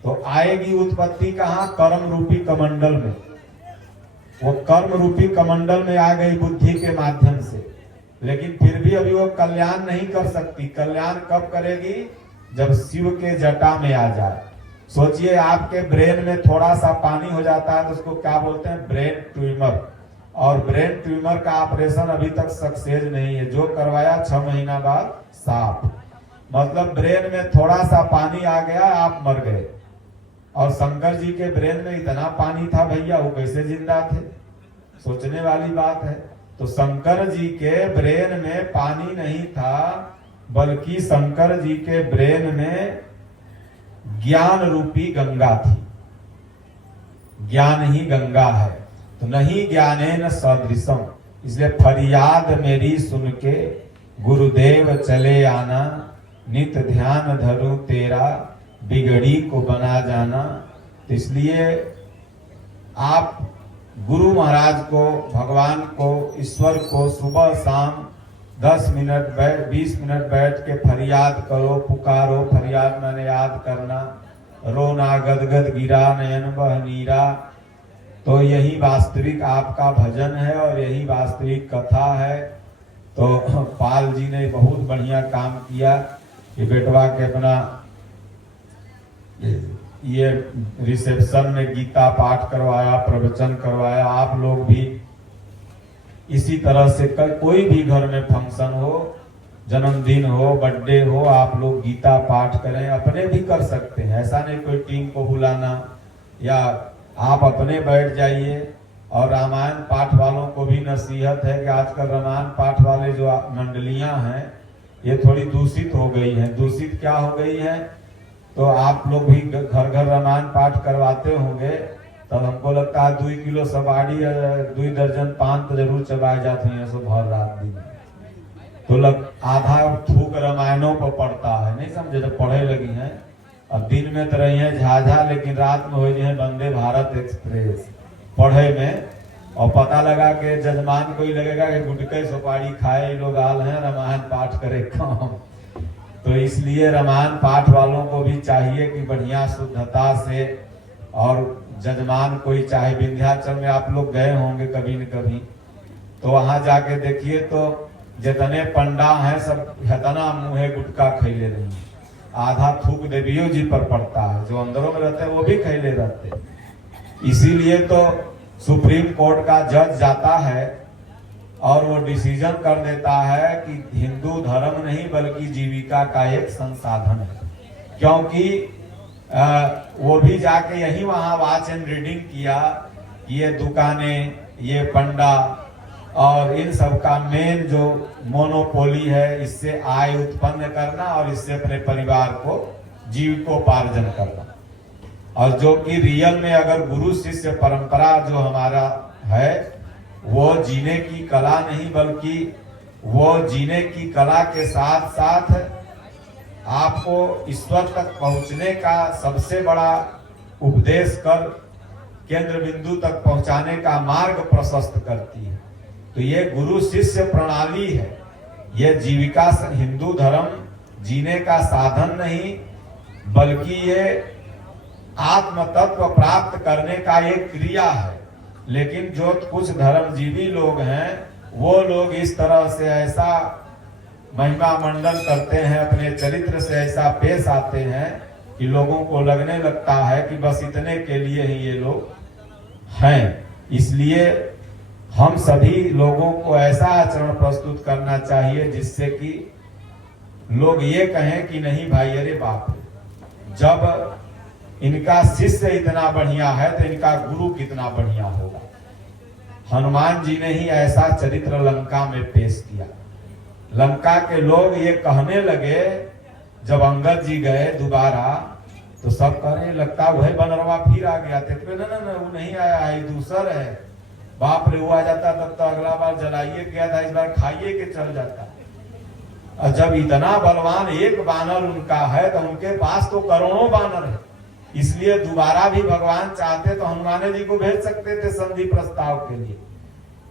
तो आएगी उत्पत्ति कहां? कर्म रूपी कमंडल में। वो कर्म रूपी कमंडल में आ गई बुद्धि के माध्यम से, लेकिन फिर भी अभी वो कल्याण नहीं कर सकती। कल्याण कब करेगी? जब शिव के जटा में आ जाए। सोचिए आपके ब्रेन में थोड़ा सा पानी हो जाता है तो उसको क्या बोलते हैं? Brain tumour. और ब्रेन ट्यूमर का ऑपरेशन अभी तक सक्सेस नहीं है, जो करवाया 6 महीना बाद साफ। मतलब ब्रेन में थोड़ा सा पानी आ गया, आप मर गए। और शंकर जी के ब्रेन में इतना पानी था भैया, वो कैसे जिंदा थे? सोचने वाली बात है। तो शंकर जी के ब्रेन में पानी नहीं था, बल्कि शंकर जी के ब्रेन में ज्ञान रूपी गंगा थी। ज्ञान ही गंगा है। तो नहीं ज्ञानेन सदृशम, इसलिए फरियाद मेरी सुन के गुरुदेव चले आना, नित ध्यान धरू तेरा, बिगड़ी को बना जाना। तो इसलिए आप गुरु महाराज को, भगवान को, ईश्वर को सुबह शाम 10 मिनट 20 मिनट बैठ के फरियाद करो, पुकारो। फरियाद मैंने याद करना, रोना गदगद गिरा नयन बह नीरा। तो यही वास्तविक आपका भजन है और यही वास्तविक कथा है। तो पाल जी ने बहुत बढ़िया काम किया कि बेटवा के अपना ये रिसेप्शन में गीता पाठ करवाया, प्रवचन करवाया। आप लोग भी इसी तरह से कोई भी घर में फंक्शन हो, जन्मदिन हो, बर्थडे हो, आप लोग गीता पाठ करें। अपने भी कर सकते हैं, ऐसा नहीं कोई टीम को बुलाना, या आप अपने बैठ जाइए। और रामायण पाठ वालों को भी नसीहत है कि आजकल रामायण पाठ वाले जो मंडलियां हैं ये थोड़ी दूषित हो गई हैं। दूषित क्या हो गई है? तो आप लोग भी घर घर रामायण पाठ करवाते होंगे, तब हमको लगता है 2 किलो सबाड़ी 2 दर्जन पान तो जरूर चबाए जाते हैं सो भर रात दिन। तो आधा थूक रामायणों पर पड़ता है, नहीं समझे? जब पढ़े लगी हैं, अब दिन में तो रही है झाझा, लेकिन रात में हो जाए वंदे भारत एक्सप्रेस पढ़े में। और पता लगा कि जजमान को ही लगेगा कि गुटके सुपारी खाए लोग आल हैं, रामायण पाठ करे काम। तो इसलिए रामायण पाठ वालों को भी चाहिए कि बढ़िया शुद्धता से, और जजमान कोई चाहे विंध्याचल में आप लोग गए होंगे कभी न कभी, तो वहां जाके देखिए तो जितने पंडा हैं सब हतना मुँहे गुटका खैले रही। आधा थूक देवियों जी पर पड़ता है, जो अंदरों में रहते हैं वो भी खैले रहते हैं। इसीलिए तो सुप्रीम कोर्ट का जज जाता है और वो डिसीजन कर देता है कि हिंदू धर्म नहीं बल्कि जीविका का एक संसाधन है, क्योंकि वो भी जाके यही वहां वॉच एंड रीडिंग किया कि ये दुकानें, ये पंडा और इन सब का मेन जो मोनोपोली है, इससे आय उत्पन्न करना और इससे अपने परिवार को जीविकोपार्जन करना। और जो कि रियल में अगर गुरु शिष्य परंपरा जो हमारा है वो जीने की कला नहीं बल्कि वो जीने की कला के साथ साथ आपको ईश्वर तक पहुंचने का सबसे बड़ा उपदेश कर केंद्र बिंदु तक पहुंचाने का मार्ग प्रशस्त करती है। तो ये गुरु शिष्य प्रणाली है, ये जीविका हिंदू धर्म जीने का साधन नहीं बल्कि ये आत्म तत्व प्राप्त करने का एक क्रिया है। लेकिन जो कुछ धर्मजीवी लोग हैं वो लोग इस तरह से ऐसा महिमा मंडन करते हैं, अपने चरित्र से ऐसा पेश आते हैं कि लोगों को लगने लगता है कि बस इतने के लिए ही ये लोग हैं। इसलिए हम सभी लोगों को ऐसा आचरण प्रस्तुत करना चाहिए जिससे कि लोग ये कहें कि नहीं भाई, अरे बाप, जब इनका शिष्य इतना बढ़िया है तो इनका गुरु कितना बढ़िया होगा। हनुमान जी ने ही ऐसा चरित्र लंका में पेश किया। लंका के लोग ये कहने लगे जब अंगद जी गए दोबारा तो सब कहने लगता वही बनरवा फिर आ गया थे। ना वो नहीं आया है, दूसर है। बाप रे, वो आ जाता तब तो अगला बार जलाइए गया था, इस बार खाइए के चल जाता। और जब इतना बलवान एक बानर उनका है तो उनके पास तो करोड़ों बानर है, इसलिए दोबारा भी भगवान चाहते तो हनुमान जी को भेज सकते थे संधि प्रस्ताव के लिए।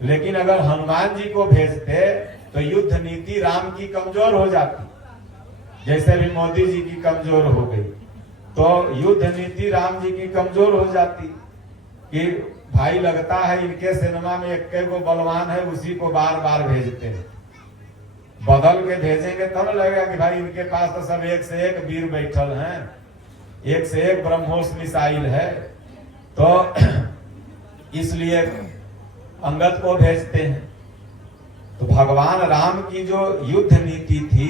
लेकिन अगर हनुमान जी को भेजते तो युद्ध नीति राम की कमजोर हो जाती, जैसे भी मोदी जी की कमजोर हो गई, तो युद्ध नीति राम जी की कमजोर हो जाती कि भाई लगता है इनके सिनेमा में एक को बलवान है, उसी को बार बार भेजते हैं। बदल के भेजेंगे तब लगेगा कि भाई इनके पास तो सब एक से एक वीर बैठल हैं, एक से एक ब्रह्मोस मिसाइल है। तो इसलिए अंगद को भेजते हैं। तो भगवान राम की जो युद्ध नीति थी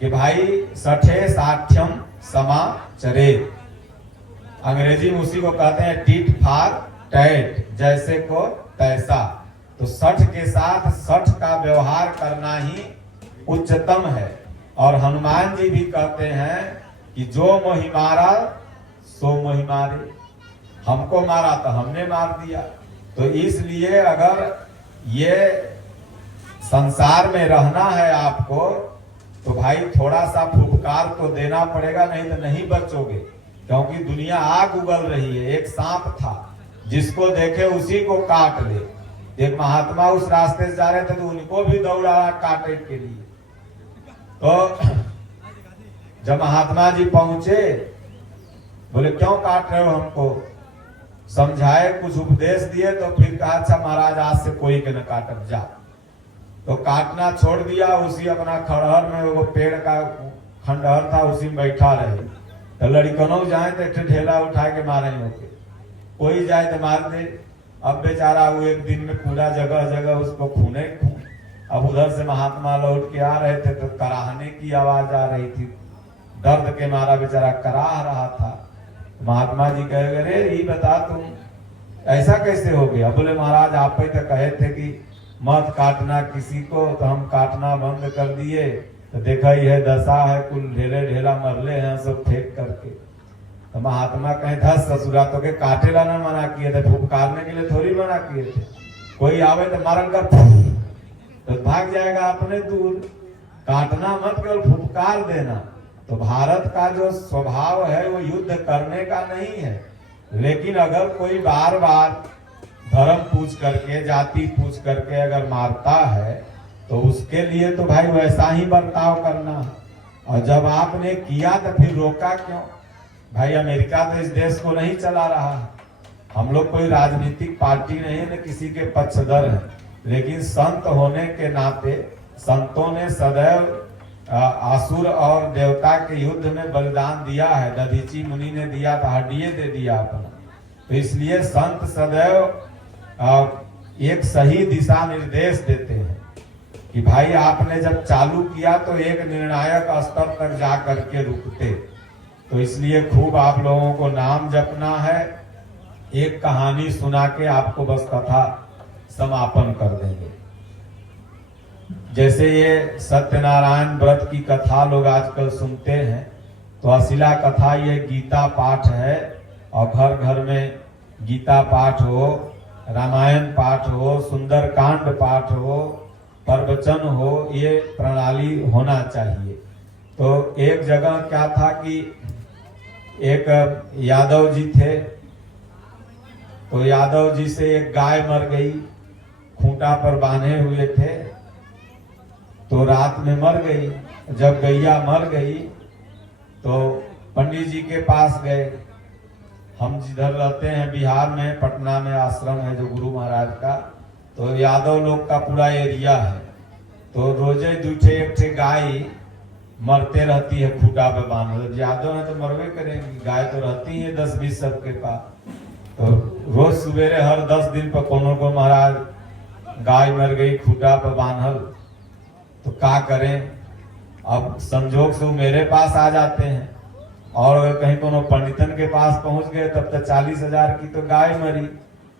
कि भाई सठे साठ्यम समाचरे, अंग्रेजी में उसी को कहते हैं टीट फॉर टैट, जैसे को तैसा। तो सठ के साथ सठ का व्यवहार करना ही उच्चतम है। और हनुमान जी भी कहते हैं कि जो मोहि मारा सो मोहि मारे, हमको मारा तो हमने मार दिया। तो इसलिए अगर ये संसार में रहना है आपको तो भाई थोड़ा सा फुफकार तो देना पड़ेगा, नहीं तो नहीं बचोगे। क्योंकि दुनिया आग उगल रही है। एक सांप था, जिसको देखे उसी को काट ले। एक महात्मा उस रास्ते से जा रहे थे तो उनको भी दौड़ा काटने के लिए। तो जब महात्मा जी पहुंचे, बोले क्यों काट रहे हो हमको? समझाए, कुछ उपदेश दिए, तो फिर कहा अच्छा महाराज आज से कोई के न काटब जा। तो काटना छोड़ दिया। उसी अपना खड़हर में वो पेड़ का खंडहर था, उसी में बैठा रहे। तो लड़कनों जाए तो एक ढेला उठा के मारे होके, कोई जाए तो मार दे। अब बेचारा वो एक दिन में पूरा जगह जगह उसको खूने खून। अब उधर से महात्मा लौट के आ रहे थे तो कराहने की आवाज आ रही थी, दर्द के मारा बेचारा कराह रहा था। महात्मा जी कहे अरे ये बता तुम ऐसा कैसे हो गया? बोले महाराज आप ही तो कहे थे कि मत काटना किसी को, तो हम काटना बंद कर दिए। तो देखा यह दशा है, कुल ढेले ढेला मरले हैं सब फेंक करके। तो महात्मा कहे धस ससुरा तो के काटेला ना मना किए थे, फुफकारने के लिए थोड़ी मना किए थे। कोई आवे तो मारन कर तो भाग जाएगा अपने दूर। काटना मत, केवल फुफकार देना। तो भारत का जो स्वभाव है वो युद्ध करने का नहीं है। लेकिन अगर कोई बार बार धर्म पूछ करके, जाति पूछ करके अगर मारता है तो उसके लिए तो भाई वैसा ही बर्ताव करना। और जब आपने किया तो फिर रोका क्यों? भाई अमेरिका तो इस देश को नहीं चला रहा है। हम लोग कोई राजनीतिक पार्टी नहीं है, न किसी के पक्षधर हैं। लेकिन संत होने के नाते संतों ने सदैव आसुर और देवता के युद्ध में बलिदान दिया है। दधीची मुनि ने दिया था, हड्डियां दे दिया अपना। तो इसलिए संत सदैव एक सही दिशा निर्देश देते हैं कि भाई आपने जब चालू किया तो एक निर्णायक स्तर तक जा करके रुकते। तो इसलिए खूब आप लोगों को नाम जपना है। एक कहानी सुना के आपको बस कथा समापन कर देंगे। जैसे ये सत्यनारायण व्रत की कथा लोग आजकल सुनते हैं, तो अशिला कथा ये गीता पाठ है। और घर घर में गीता पाठ हो, रामायण पाठ हो, सुंदरकांड पाठ हो, प्रवचन हो, ये प्रणाली होना चाहिए। तो एक जगह क्या था कि एक यादव जी थे, तो यादव जी से एक गाय मर गई, खूंटा पर बांधे हुए थे, तो रात में मर गई। जब गैया मर गई तो पंडित जी के पास गए। हम जिधर रहते हैं बिहार में, पटना में आश्रम है जो गुरु महाराज का, तो यादव लोग का पूरा एरिया है। तो रोजे दूठे एक ठे गाय मरते रहती है खूंटा पे बांध। यादव है तो मरवे करेंगी, गाय तो रहती है 10-20 सबके पास। तो रोज सवेरे हर 10 दिन पर कोनो को महाराज गाय मर गई खूंटा पर बांधल, तो क्या करें। अब संजोग से वो मेरे पास आ जाते हैं, और अगर कहीं कोनो पंडितन के पास पहुंच गए तब तक 40,000 की तो गाय मरी।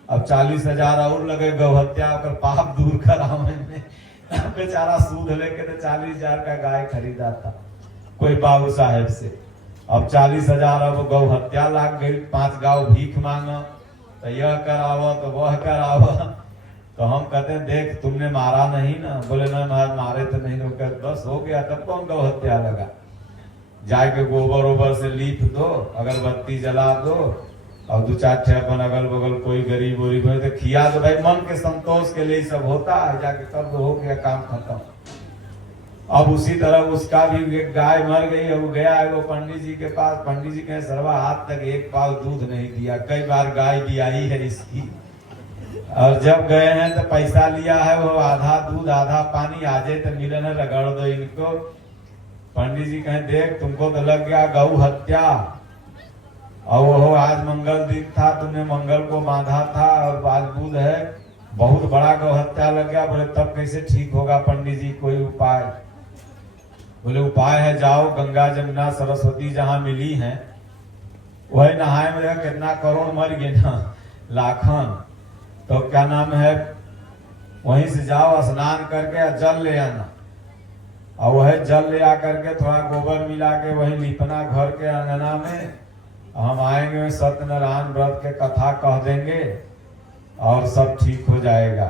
अब 40,000 और लगे गौहत्या कर पाप दूर करावे में। बेचारा सूद लेके तो 40,000 का गाय खरीदा था कोई बाबू साहेब से। अब 40,000 अब गौहत्या लाग गई, 5 गाँव भीख मांगा, तो यह करावा तो वह करावा। तो हम कहते हैं देख तुमने मारा नहीं ना। बोले ना मारे तो नहीं। तो बस हो गया, तब कौन गौहत्या लगा। जाके गोबर ओबर से लीप दो, अगरबत्ती जला दो, और 2-4 ठे अपन अगल बगल कोई गरीब वरीब है तो खिया दो। भाई मन के संतोष के लिए सब होता है, जाके कर दो, हो गया काम खत्म। अब उसी तरह उसका भी एक गाय मर गई। अब गया है वो पंडित जी के पास। पंडित जी कहे सर्वा हाथ तक 1 पाव दूध नहीं दिया। कई बार गाय भी आई है इसकी। और जब गए हैं तो पैसा लिया है, वो आधा दूध आधा पानी, आजे तो मिले न रगड़ दो इनको। पंडित जी कहें देख तुमको तो लग गया गौ हत्या, और वो आज मंगल दिन था, तुमने मंगल को बांधा था, और आज बुध है, बहुत बड़ा गौ हत्या लग गया। बोले तब कैसे ठीक होगा पंडित जी, कोई उपाय। बोले उपाय है, जाओ गंगा जमुना सरस्वती जहां मिली हैं वही नहाए में। कितना करोड़ मर गए ना, लाखन। तो क्या नाम है, वहीं से जाओ स्नान करके जल ले आना, और वह जल ले आकर के थोड़ा गोबर मिला के वही लिपना घर के अंगना में। हम आएंगे, सत्यनारायण व्रत के कथा कह देंगे और सब ठीक हो जाएगा।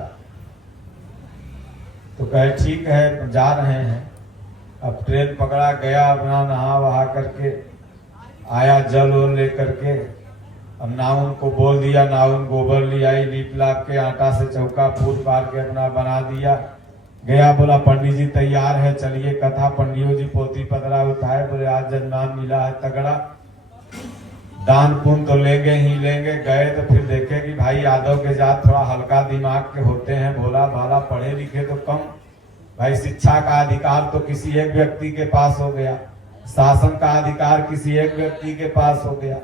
तो कहे ठीक है, जा रहे हैं। अब ट्रेन पकड़ा, गया, अपना नहा वहा करके आया, जल वल ले करके। अब नाउन को बोल दिया, नाउन गोबर ले आई, लीप लाप के आटा से चौका फूल पार के अपना बना दिया। गया, बोला पंडित जी तैयार है, चलिए कथा। पंडियो जी पोती पतरा उठाए, बोले आज जन्मान मिला है तगड़ा, दान पुण्य तो लेंगे ही लेंगे। गए तो फिर देखे कि भाई यादव के जात थोड़ा हल्का दिमाग के होते हैं, भोला भाला, पढ़े लिखे तो कम। भाई शिक्षा का अधिकार तो किसी एक व्यक्ति के पास हो गया, शासन का अधिकार किसी एक व्यक्ति के पास हो गया,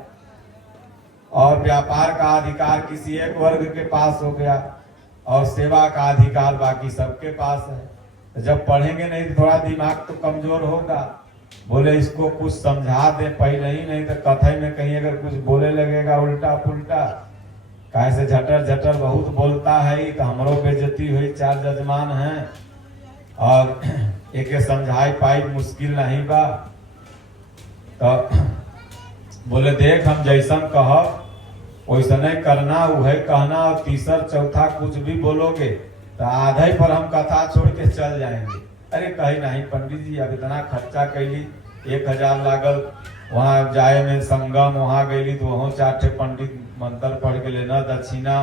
और व्यापार का अधिकार किसी एक वर्ग के पास हो गया, और सेवा का अधिकार बाकी सबके पास है। तो जब पढ़ेंगे नहीं तो थोड़ा दिमाग तो कमजोर होगा। बोले इसको कुछ समझा दे पहले ही, नहीं तो कथई में कहीं अगर कुछ बोले लगेगा उल्टा पुल्टा। कैसे झटर झटर बहुत बोलता है, तो हमरो बेइज्जती हुई। 4 जजमान हैं और एक समझाई पाई मुश्किल नहीं बा। तो बोले देख हम जैसन कह वैसा नहीं करना, वही कहना, और तीसर चौथा कुछ भी बोलोगे तो आधे पर हम कथा छोड़ के चल जाएंगे। अरे कहीं नहीं पंडित जी, अब इतना खर्चा कैली, 1,000 लागल वहां जाए में संगम, वहां गईली तो वहां 4 ठे पंडित मंत्र पढ़ के लेना दक्षिणा,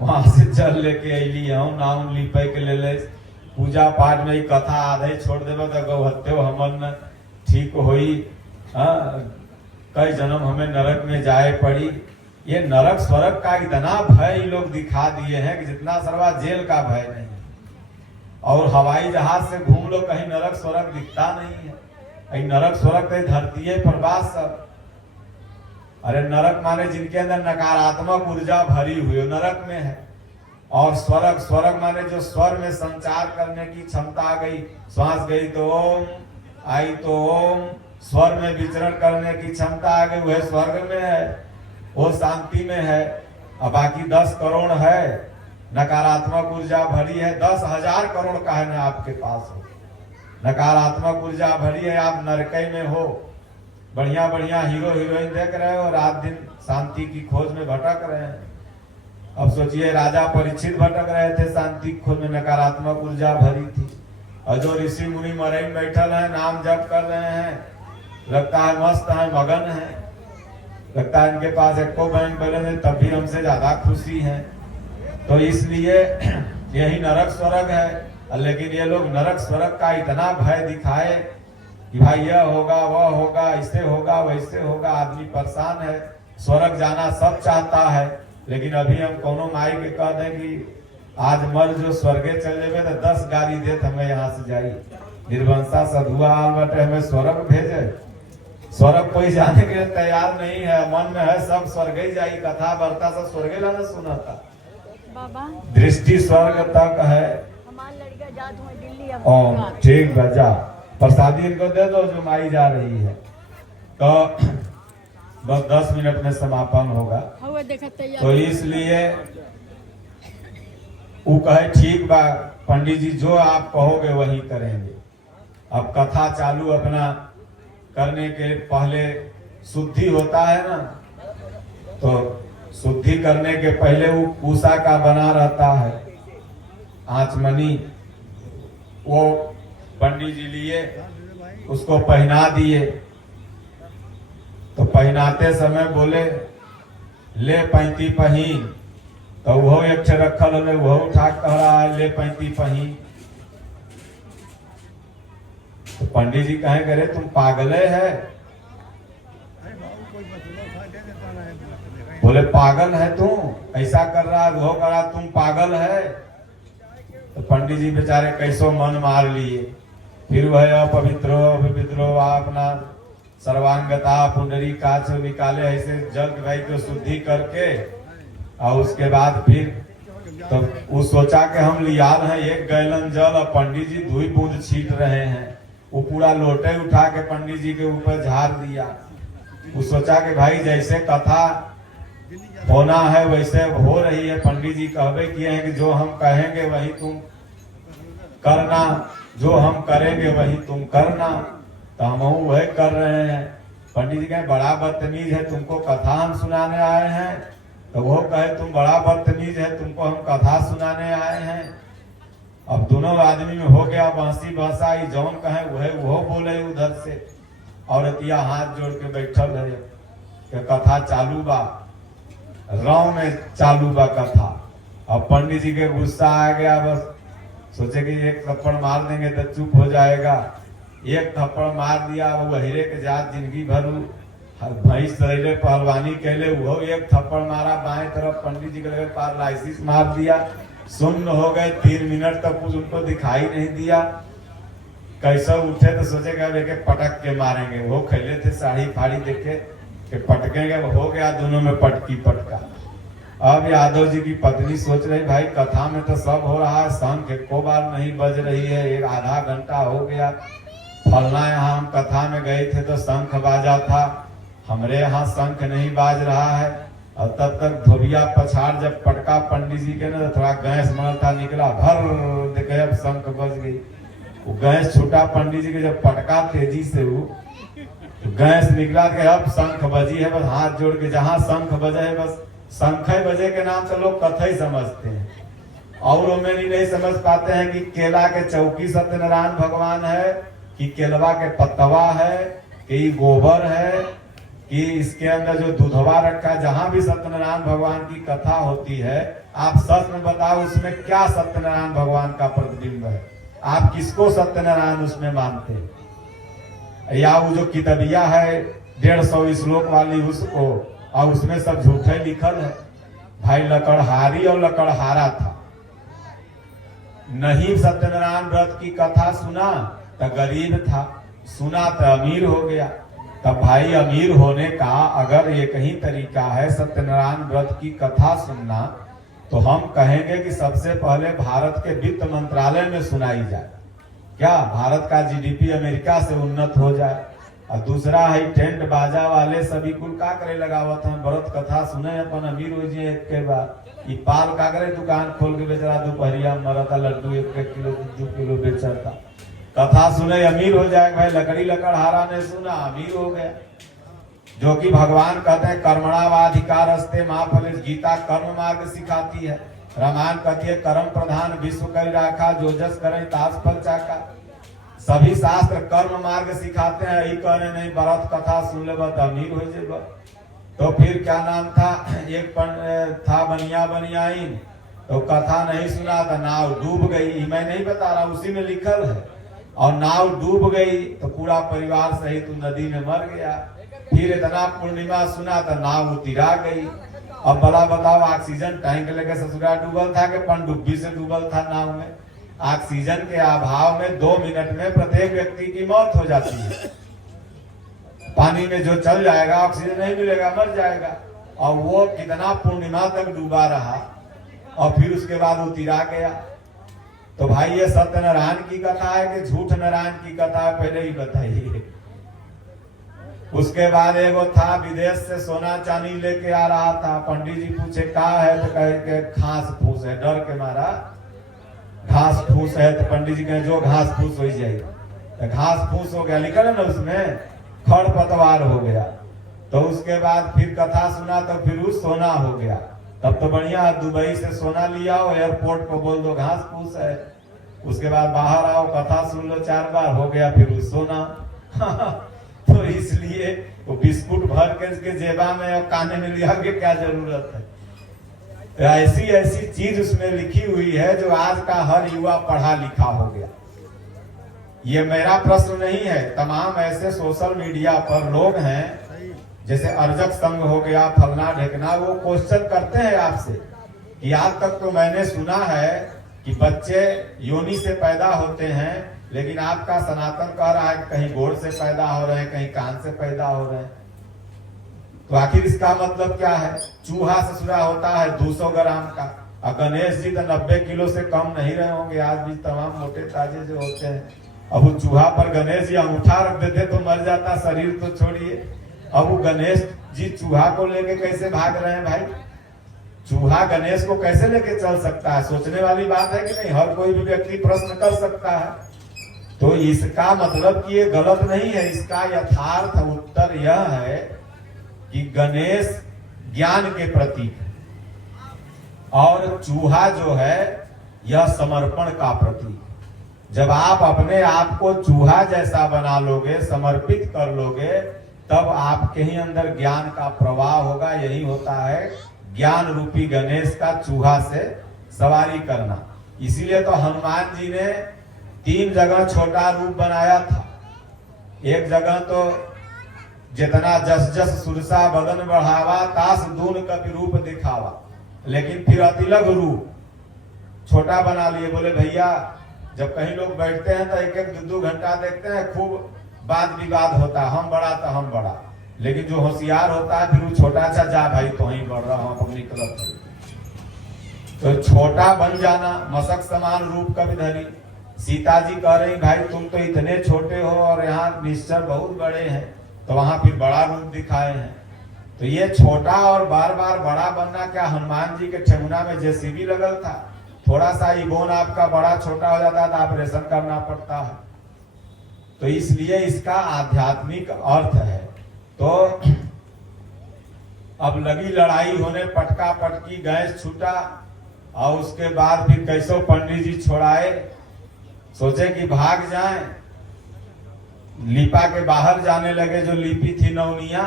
वहां से चल लेके अली, हम नाम लिपे के ले ले पूजा पाठ में कथा आधे छोड़ देवे तो गौहत्यो हमन ठीक होई। कई जन्म हमें नरक में जाए पड़ी। ये नरक स्वर्ग का इतना भय लोग दिखा दिए हैं कि जितना सर्वा जेल का भय नहीं। और हवाई जहाज से घूम लो, कहीं नरक स्वर्ग दिखता नहीं है। कहीं नरक स्वर्ग तो धरती है पर बात सब। अरे नरक माने जिनके अंदर नकारात्मक ऊर्जा भरी हुई नरक में है। और स्वर्ग, स्वर्ग माने जो स्वर में संचार करने की क्षमता आ गई, श्वास गई तो ओम, आई तो ओम, स्वर में विचरण करने की क्षमता आ गई, वह स्वर्ग में है, वो शांति में है। अब बाकी 10 करोड़ है नकारात्मक ऊर्जा भरी है, 10,000 करोड़ का है ना आपके पास हो नकारात्मक ऊर्जा भरी है, आप नरकई में हो, बढ़िया बढ़िया हीरो हीरोइन देख रहे हो, रात दिन शांति की खोज में भटक रहे हैं। अब सोचिए राजा परीक्षित भटक रहे थे शांति की खोज में, नकारात्मक ऊर्जा भरी थी। और जो ऋषि मुनि मरई में बैठल है, नाम जप कर रहे हैं, लगता है मस्त है, मगन है, लगता है इनके पास एको बैंक बैलेंस है, तब भी हमसे ज्यादा खुशी है। तो इसलिए यही नरक स्वर्ग है। लेकिन ये लोग नरक स्वर्ग का इतना भय दिखाए कि भाई यह होगा वह होगा, इससे होगा वैसे होगा, आदमी परेशान है। स्वर्ग जाना सब चाहता है, लेकिन अभी हम कोनो माई के कह दें कि आज मर जो स्वर्गे चले गए तो 10 गाड़ी देत हमें यहाँ से जाई, निर्वंशा सधुआ बटे हमें स्वर्ग भेजे। स्वर्ग कोई जाने के लिए तैयार नहीं है, मन में है सब स्वर्ग ही जाई, कथा वार्ता सब स्वर्गे लाना सुनाता, दृष्टि स्वर्ग तक है। ओम ठीक बजा, प्रसादी इनको दे दो जो माई जा रही है। तो बस 10 मिनट में समापन होगा। तो इसलिए वो कहे ठीक बा पंडित जी, जो आप कहोगे वही करेंगे। अब कथा चालू अपना करने के पहले शुद्धि होता है ना, तो शुद्धि करने के पहले वो पूसा का बना रहता है आचमनी, वो पंडित जी लिए उसको पहना दिए। तो पहनाते समय बोले ले 35 पहिन, तो वो एक ठे रखल है, वो उठा कह रहा है ले 35 पहिन। तो पंडित जी कहे करे तुम पागले है? बोले पागल है तू, ऐसा कर रहा है वो कर रहा, तुम पागल है। तो पंडित जी बेचारे कैसो मन मार लिए। फिर वह अपवित्रो अपवित्रो अपना सर्वांगता पुंडरी काच निकाले, ऐसे जल भाई को शुद्धि करके, और उसके बाद फिर तो वो सोचा कि हम लियाल हैं 1 गैलन जल, और पंडित जी 2 बूंद छीट रहे हैं। वो पूरा लोटे उठा के पंडित जी के ऊपर झाड़ दिया। वो सोचा कि भाई जैसे कथा होना है वैसे हो रही है, पंडित जी कहवे किए हैं कि जो हम कहेंगे वही तुम करना, जो हम करेंगे वही तुम करना। तो हम वही कर रहे हैं। पंडित जी कहे बड़ा बदतमीज है, तुमको कथा हम सुनाने आए हैं। तो वो कहे तुम बड़ा बदतमीज है, तुमको हम कथा सुनाने आए हैं। अब दोनों आदमी में हो गया बांसी बसाई, जौन कहे वह वो बोले उधर से। औरतिया हाथ जोड़ के बैठल है कि कथा चालू बा, राव में चालू बा कथा। अब पंडित जी के गुस्सा आ गया, बस सोचे कि एक थप्पड़ मार देंगे तो चुप हो जाएगा। एक थप्पड़ मार दिया, वो हीरे के जात जिंदगी भर भैंस चले पहलवानी कहले, वो एक थप्पड़ मारा बाएं तरफ, पंडित जी के पैरालिसिस मार दिया, सुन्न हो गए। 3 मिनट तक कुछ उनको दिखाई नहीं दिया। कैसा उठे तो सोचेगा के पटक के मारेंगे, वो खेले थे साड़ी फाड़ी देखे कि पटकेंगे, हो गया दोनों में पटकी पटका। अब यादव जी की पत्नी सोच रही भाई कथा में तो सब हो रहा है, शंख एको बार नहीं बज रही है, 1 आधा घंटा हो गया। फलना यहाँ हम कथा में गए थे तो शंख बाजा था, हमरे यहाँ शंख नहीं बाज रहा है। और तब तक धोबिया पछाड़ जब पटका पंडित जी के ना, तो थोड़ा गैस मरता निकला, भर देखे अब शंख बज गई। वो गैस छूटा पंडित जी के, जब पटका तेजी से वो तो गैस निकला कि अब शंख बजी है। बस हाथ जोड़ के जहाँ शंख बजे है, बस शंख बजे के नाम से लोग कथा ही समझते हैं, और में नहीं समझ पाते हैं कि केला के चौकी सत्यनारायण भगवान है, कि केलवा के पत्तवा है, कि गोबर है, कि इसके अंदर जो दूधवा रखा है। जहां भी सत्यनारायण भगवान की कथा होती है, आप सच में बताओ उसमें क्या सत्यनारायण भगवान का प्रतिबिंब है? आप किसको सत्यनारायण उसमें मानते हैं? या वो जो किताबिया है 150 श्लोक वाली उसको, और उसमें सब झूठे लिखल है। भाई लकड़हारी और लकड़हारा था, नहीं सत्यनारायण व्रत की कथा सुना तो गरीब था, सुना तो अमीर हो गया। तब भाई अमीर होने का अगर एक ही तरीका है सत्यनारायण व्रत की कथा सुनना, तो हम कहेंगे कि सबसे पहले भारत के वित्त मंत्रालय में सुनाई जाए, क्या भारत का जीडीपी अमेरिका से उन्नत हो जाए। और दूसरा है टेंट बाजा वाले सभी कुल का करे लगावत हैं, व्रत कथा सुने अपन अमीर हो जाए एक के बाद। पाल का करे दुकान खोल के बेचरा दोपहरिया मरता लड्डू 1 किलो 2 किलो बेचता, कथा सुने अमीर हो जाए। भाई लकड़ी लकड़हारा ने सुना अमीर हो गया। जो कि भगवान कहते हैं कर्मणावाधिकार अस्ते माँ फले, गीता कर्म मार्ग सिखाती है। रामायण कहती है कर्म प्रधान विश्व कर राखा, जो जस करे तास फल चाका। सभी शास्त्र कर्म मार्ग सिखाते हैं, यही कहने नहीं व्रत कथा सुन ले तो अमीर हो जाए। तो फिर क्या नाम था, एक था बनिया बनियाइन, तो कथा नहीं सुना था, नाव डूब गई। मैं नहीं बता रहा, उसी में लिखल है। और नाव डूब गई तो पूरा परिवार सहित नदी में मर गया। फिर इतना पूर्णिमा सुना तो नाव उतिरा गई। अब भला बताओ, ऑक्सीजन टैंक लेके ससुरा डूबल था कि पनडुब्बी से डूबल था नाव में। ऑक्सीजन के अभाव में 2 मिनट में प्रत्येक व्यक्ति की मौत हो जाती है। पानी में जो चल जाएगा ऑक्सीजन नहीं मिलेगा, मर जाएगा। और वो कितना पूर्णिमा तक डूबा रहा और फिर उसके बाद उतिरा गया। तो भाई ये सत्यनारायण की कथा है कि झूठ नारायण की कथा है, पहले ही बताइए। उसके बाद एगो था विदेश से सोना चांदी लेके आ रहा था, पंडित जी पूछे का है, तो कहे के घास फूस है, डर के मारा घास फूस है। तो पंडित जी कहे जो घास फूस हो जाए, तो घास फूस हो गया, लिखा है ना उसमें खड़ पतवार हो गया। तो उसके बाद फिर कथा सुना तो फिर उस सोना हो गया। तब तो बढ़िया, दुबई से सोना लिया हो, एयरपोर्ट को बोल दो घास फूस है। उसके बाद बाहर आओ, कथा सुन लो 4 बार, हो गया फिर उस सोना। तो इसलिए वो बिस्कुट भर के इसके जेबा में और काने में लिया के क्या जरूरत है। तो ऐसी ऐसी चीज उसमें लिखी हुई है जो आज का हर युवा पढ़ा लिखा हो गया। ये मेरा प्रश्न नहीं है, तमाम ऐसे सोशल मीडिया पर लोग हैं, जैसे अर्जक संघ हो गया, फलना ढेकना, वो क्वेश्चन करते हैं आपसे कि आज तक तो मैंने सुना है कि बच्चे योनि से पैदा होते हैं, लेकिन आपका सनातन कह रहा है कि कहीं गोड़ से पैदा हो रहे हैं, कहीं कान से पैदा हो रहे हैं। तो आखिर इसका मतलब क्या है? चूहा ससुरा होता है 200 ग्राम का, और गणेश जी तो 90 किलो से कम नहीं रहे होंगे। आज भी तमाम मोटे ताजे जो होते हैं, अब वो चूहा पर गणेश जी अंगूठा रख देते तो मर जाता, शरीर तो छोड़िए। अब वो गणेश जी चूहा को लेके कैसे भाग रहे हैं भाई? चूहा गणेश को कैसे लेके चल सकता है? सोचने वाली बात है कि नहीं? हर कोई भी व्यक्ति प्रश्न कर सकता है। तो इसका मतलब कि ये गलत नहीं है, इसका यथार्थ उत्तर यह है कि गणेश ज्ञान के प्रतीक है और चूहा जो है यह समर्पण का प्रतीक। जब आप अपने आप को चूहा जैसा बना लोगे, समर्पित कर लोगे, तब आपके ही अंदर ज्ञान का प्रवाह होगा। यही होता है ज्ञान रूपी गणेश का चूहा से सवारी करना। इसीलिए तो हनुमान जी ने 3 जगह छोटा रूप बनाया था। एक जगह तो जितना जस जस सुरसा बदन बढ़ावा, तास दून कपि रूप दिखावा, लेकिन फिर अतिलघ रूप छोटा बना लिए। बोले भैया जब कहीं लोग बैठते हैं तो 1-1, 2-2 घंटा देखते हैं, खूब वाद विवाद होता है, हम बड़ा तो हम बड़ा। लेकिन जो होशियार होता है फिर वो छोटा सा, जा भाई तो ही बढ़ रहा हूं अपनी तरफ से। तो छोटा बन जाना, मशक समान रूप कभी धरी। सीता जी कह रही भाई तुम तो इतने छोटे हो और यहाँ निश्चर बहुत बड़े हैं, तो वहां फिर बड़ा रूप दिखाए हैं। तो ये छोटा और बार बार बड़ा बनना, क्या हनुमान जी के ठेहुना में जेसीबी लगल था? थोड़ा सा ईगोन आपका बड़ा छोटा हो जाता है तो ऑपरेशन करना पड़ता है। तो इसलिए इसका आध्यात्मिक अर्थ है। तो अब लगी लड़ाई होने, पटका पटकी, गैस छूटा, और उसके बाद फिर कैसो पंडित जी छोड़ाए। सोचे कि भाग जाएं, लिपा के बाहर जाने लगे जो लिपी थी नौनिया।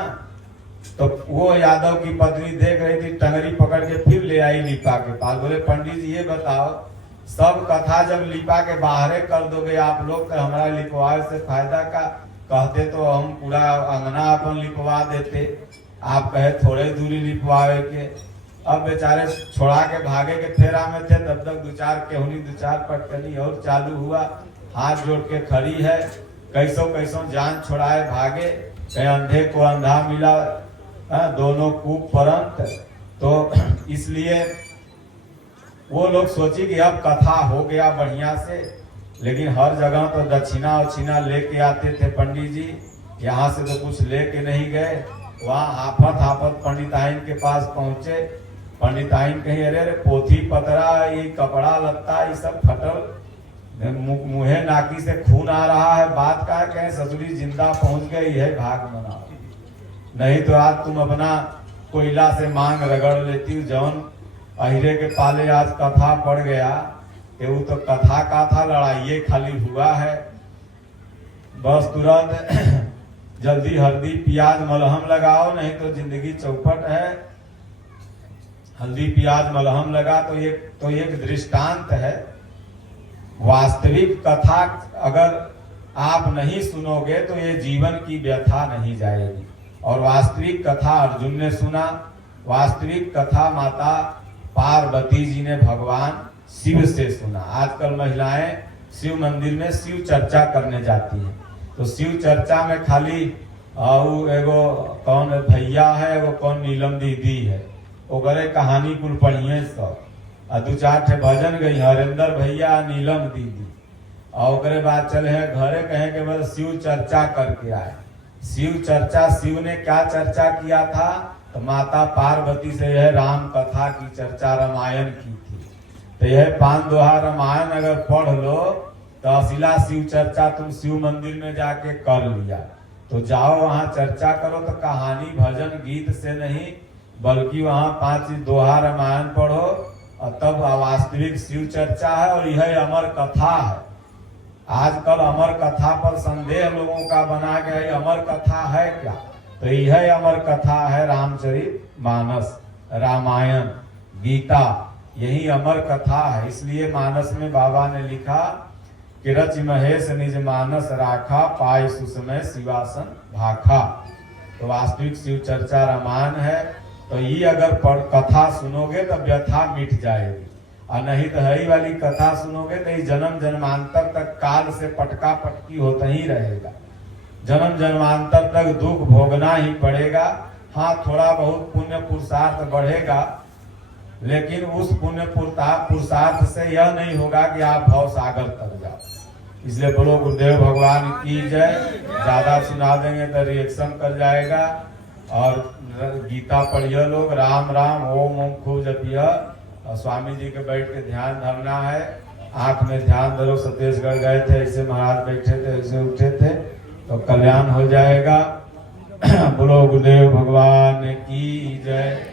तो वो यादव की पत्नी देख रही थी, टंगरी पकड़ के फिर ले आई लिपा के पास। बोले पंडित जी ये बताओ, सब कथा जब लिपा के बाहरे कर दोगे आप लोग, तो हमारा लिपवाए से फायदा का? कहते तो हम पूरा अंगना अपन लिपवा देते, आप कहे थोड़े दूरी लिपवाए के। अब बेचारे छोड़ा के भागे के फेरा में थे, तब तक दो चार केहुनी दो चार पटकनी और चालू हुआ। हाथ जोड़ के खड़ी है, कैसो कैसो जान छोड़ाए भागे, कहीं अंधे को अंधा मिला, दोनों कूप परंत। तो इसलिए वो लोग सोची कि अब कथा हो गया बढ़िया से, लेकिन हर जगह तो दक्षिणा उछिना लेके आते थे पंडित जी, यहाँ से तो कुछ लेके नहीं गए। वहाँ हाफत हाफत पंडिताइन के पास पहुंचे। पंडिताइन कहीं अरे अरे पोथी पतरा, ये कपड़ा लत्ता, ये सब फटल, मुँहे नाकी से खून आ रहा है, बात का कहें ससुरी जिंदा पहुंच गई है, भाग मनाओ, नहीं तो आज तुम अपना कोयला से मांग रगड़ लेती। जौन अहिरे के पाले आज कथा पड़ गया, वो तो कथा का था, लड़ाइये खाली हुआ है। बस तुरंत जल्दी हल्दी प्याज मलहम लगाओ, नहीं तो जिंदगी चौपट है। हल्दी प्याज मलहम लगा तो एक दृष्टांत है। वास्तविक कथा अगर आप नहीं सुनोगे तो ये जीवन की व्यथा नहीं जाएगी। और वास्तविक कथा अर्जुन ने सुना, वास्तविक कथा माता पार्वती जी ने भगवान शिव से सुना। आजकल महिलाएं शिव मंदिर में शिव चर्चा करने जाती हैं, तो शिव चर्चा में खाली एगो कौन भैया है, एगो कौन नीलम दीदी है, ओकरे कहानी कुल पढ़िए सब, दो चार ठे भजन गई, हरेंद्र भैया नीलम दीदी, और ओकरे बाद चले हैं घरे, कहें के बस शिव चर्चा करके आए। शिव चर्चा, शिव ने क्या चर्चा किया था, तो माता पार्वती से यह राम कथा की चर्चा रामायण की थी। तो यह 5 दोहा रामायण अगर पढ़ लो तो असिला शिव चर्चा तुम शिव मंदिर में जाके कर लिया। तो जाओ वहाँ चर्चा करो, तो कहानी भजन गीत से नहीं, बल्कि वहाँ 5 दोहा रामायण पढ़ो, और तब वास्तविक शिव चर्चा है। और यह अमर कथा है। आजकल अमर कथा पर संदेह लोगों का बना गया है, अमर कथा है क्या, तो यह अमर कथा है रामचरित मानस, रामायण, गीता, यही अमर कथा है। इसलिए मानस में बाबा ने लिखा कि रच महेश निज मानस राखा, पाय सुसमय शिवासन भाखा। तो वास्तविक शिव चर्चा रामायण है। तो ये अगर कथा सुनोगे तो व्यथा मिट जाएगी, और नहीं तो हरी वाली कथा सुनोगे तो ये जन्म जन्मांतर तक काल से पटका पटकी होता ही रहेगा। जन्म जन्मांतर तक दुख भोगना ही पड़ेगा। हाँ, थोड़ा बहुत पुण्य पुरुषार्थ बढ़ेगा, लेकिन उस पुण्य पुरुषार्थ से यह नहीं होगा कि आप भव सागर तक जाओ। इसलिए बोलो गुरुदेव भगवान की जय। ज्यादा सुना देंगे तो रिएक्शन कर जाएगा। और गीता पढ़िए लोग, राम राम ओम ओम खूब जपिए। और स्वामी जी के बैठ के ध्यान धरना है। आंख में ध्यान धरो, सतीशगढ़ गए थे, ऐसे महाराज बैठे थे, ऐसे उठे थे, तो कल्याण हो जाएगा। बोलो गुरुदेव भगवान की जय।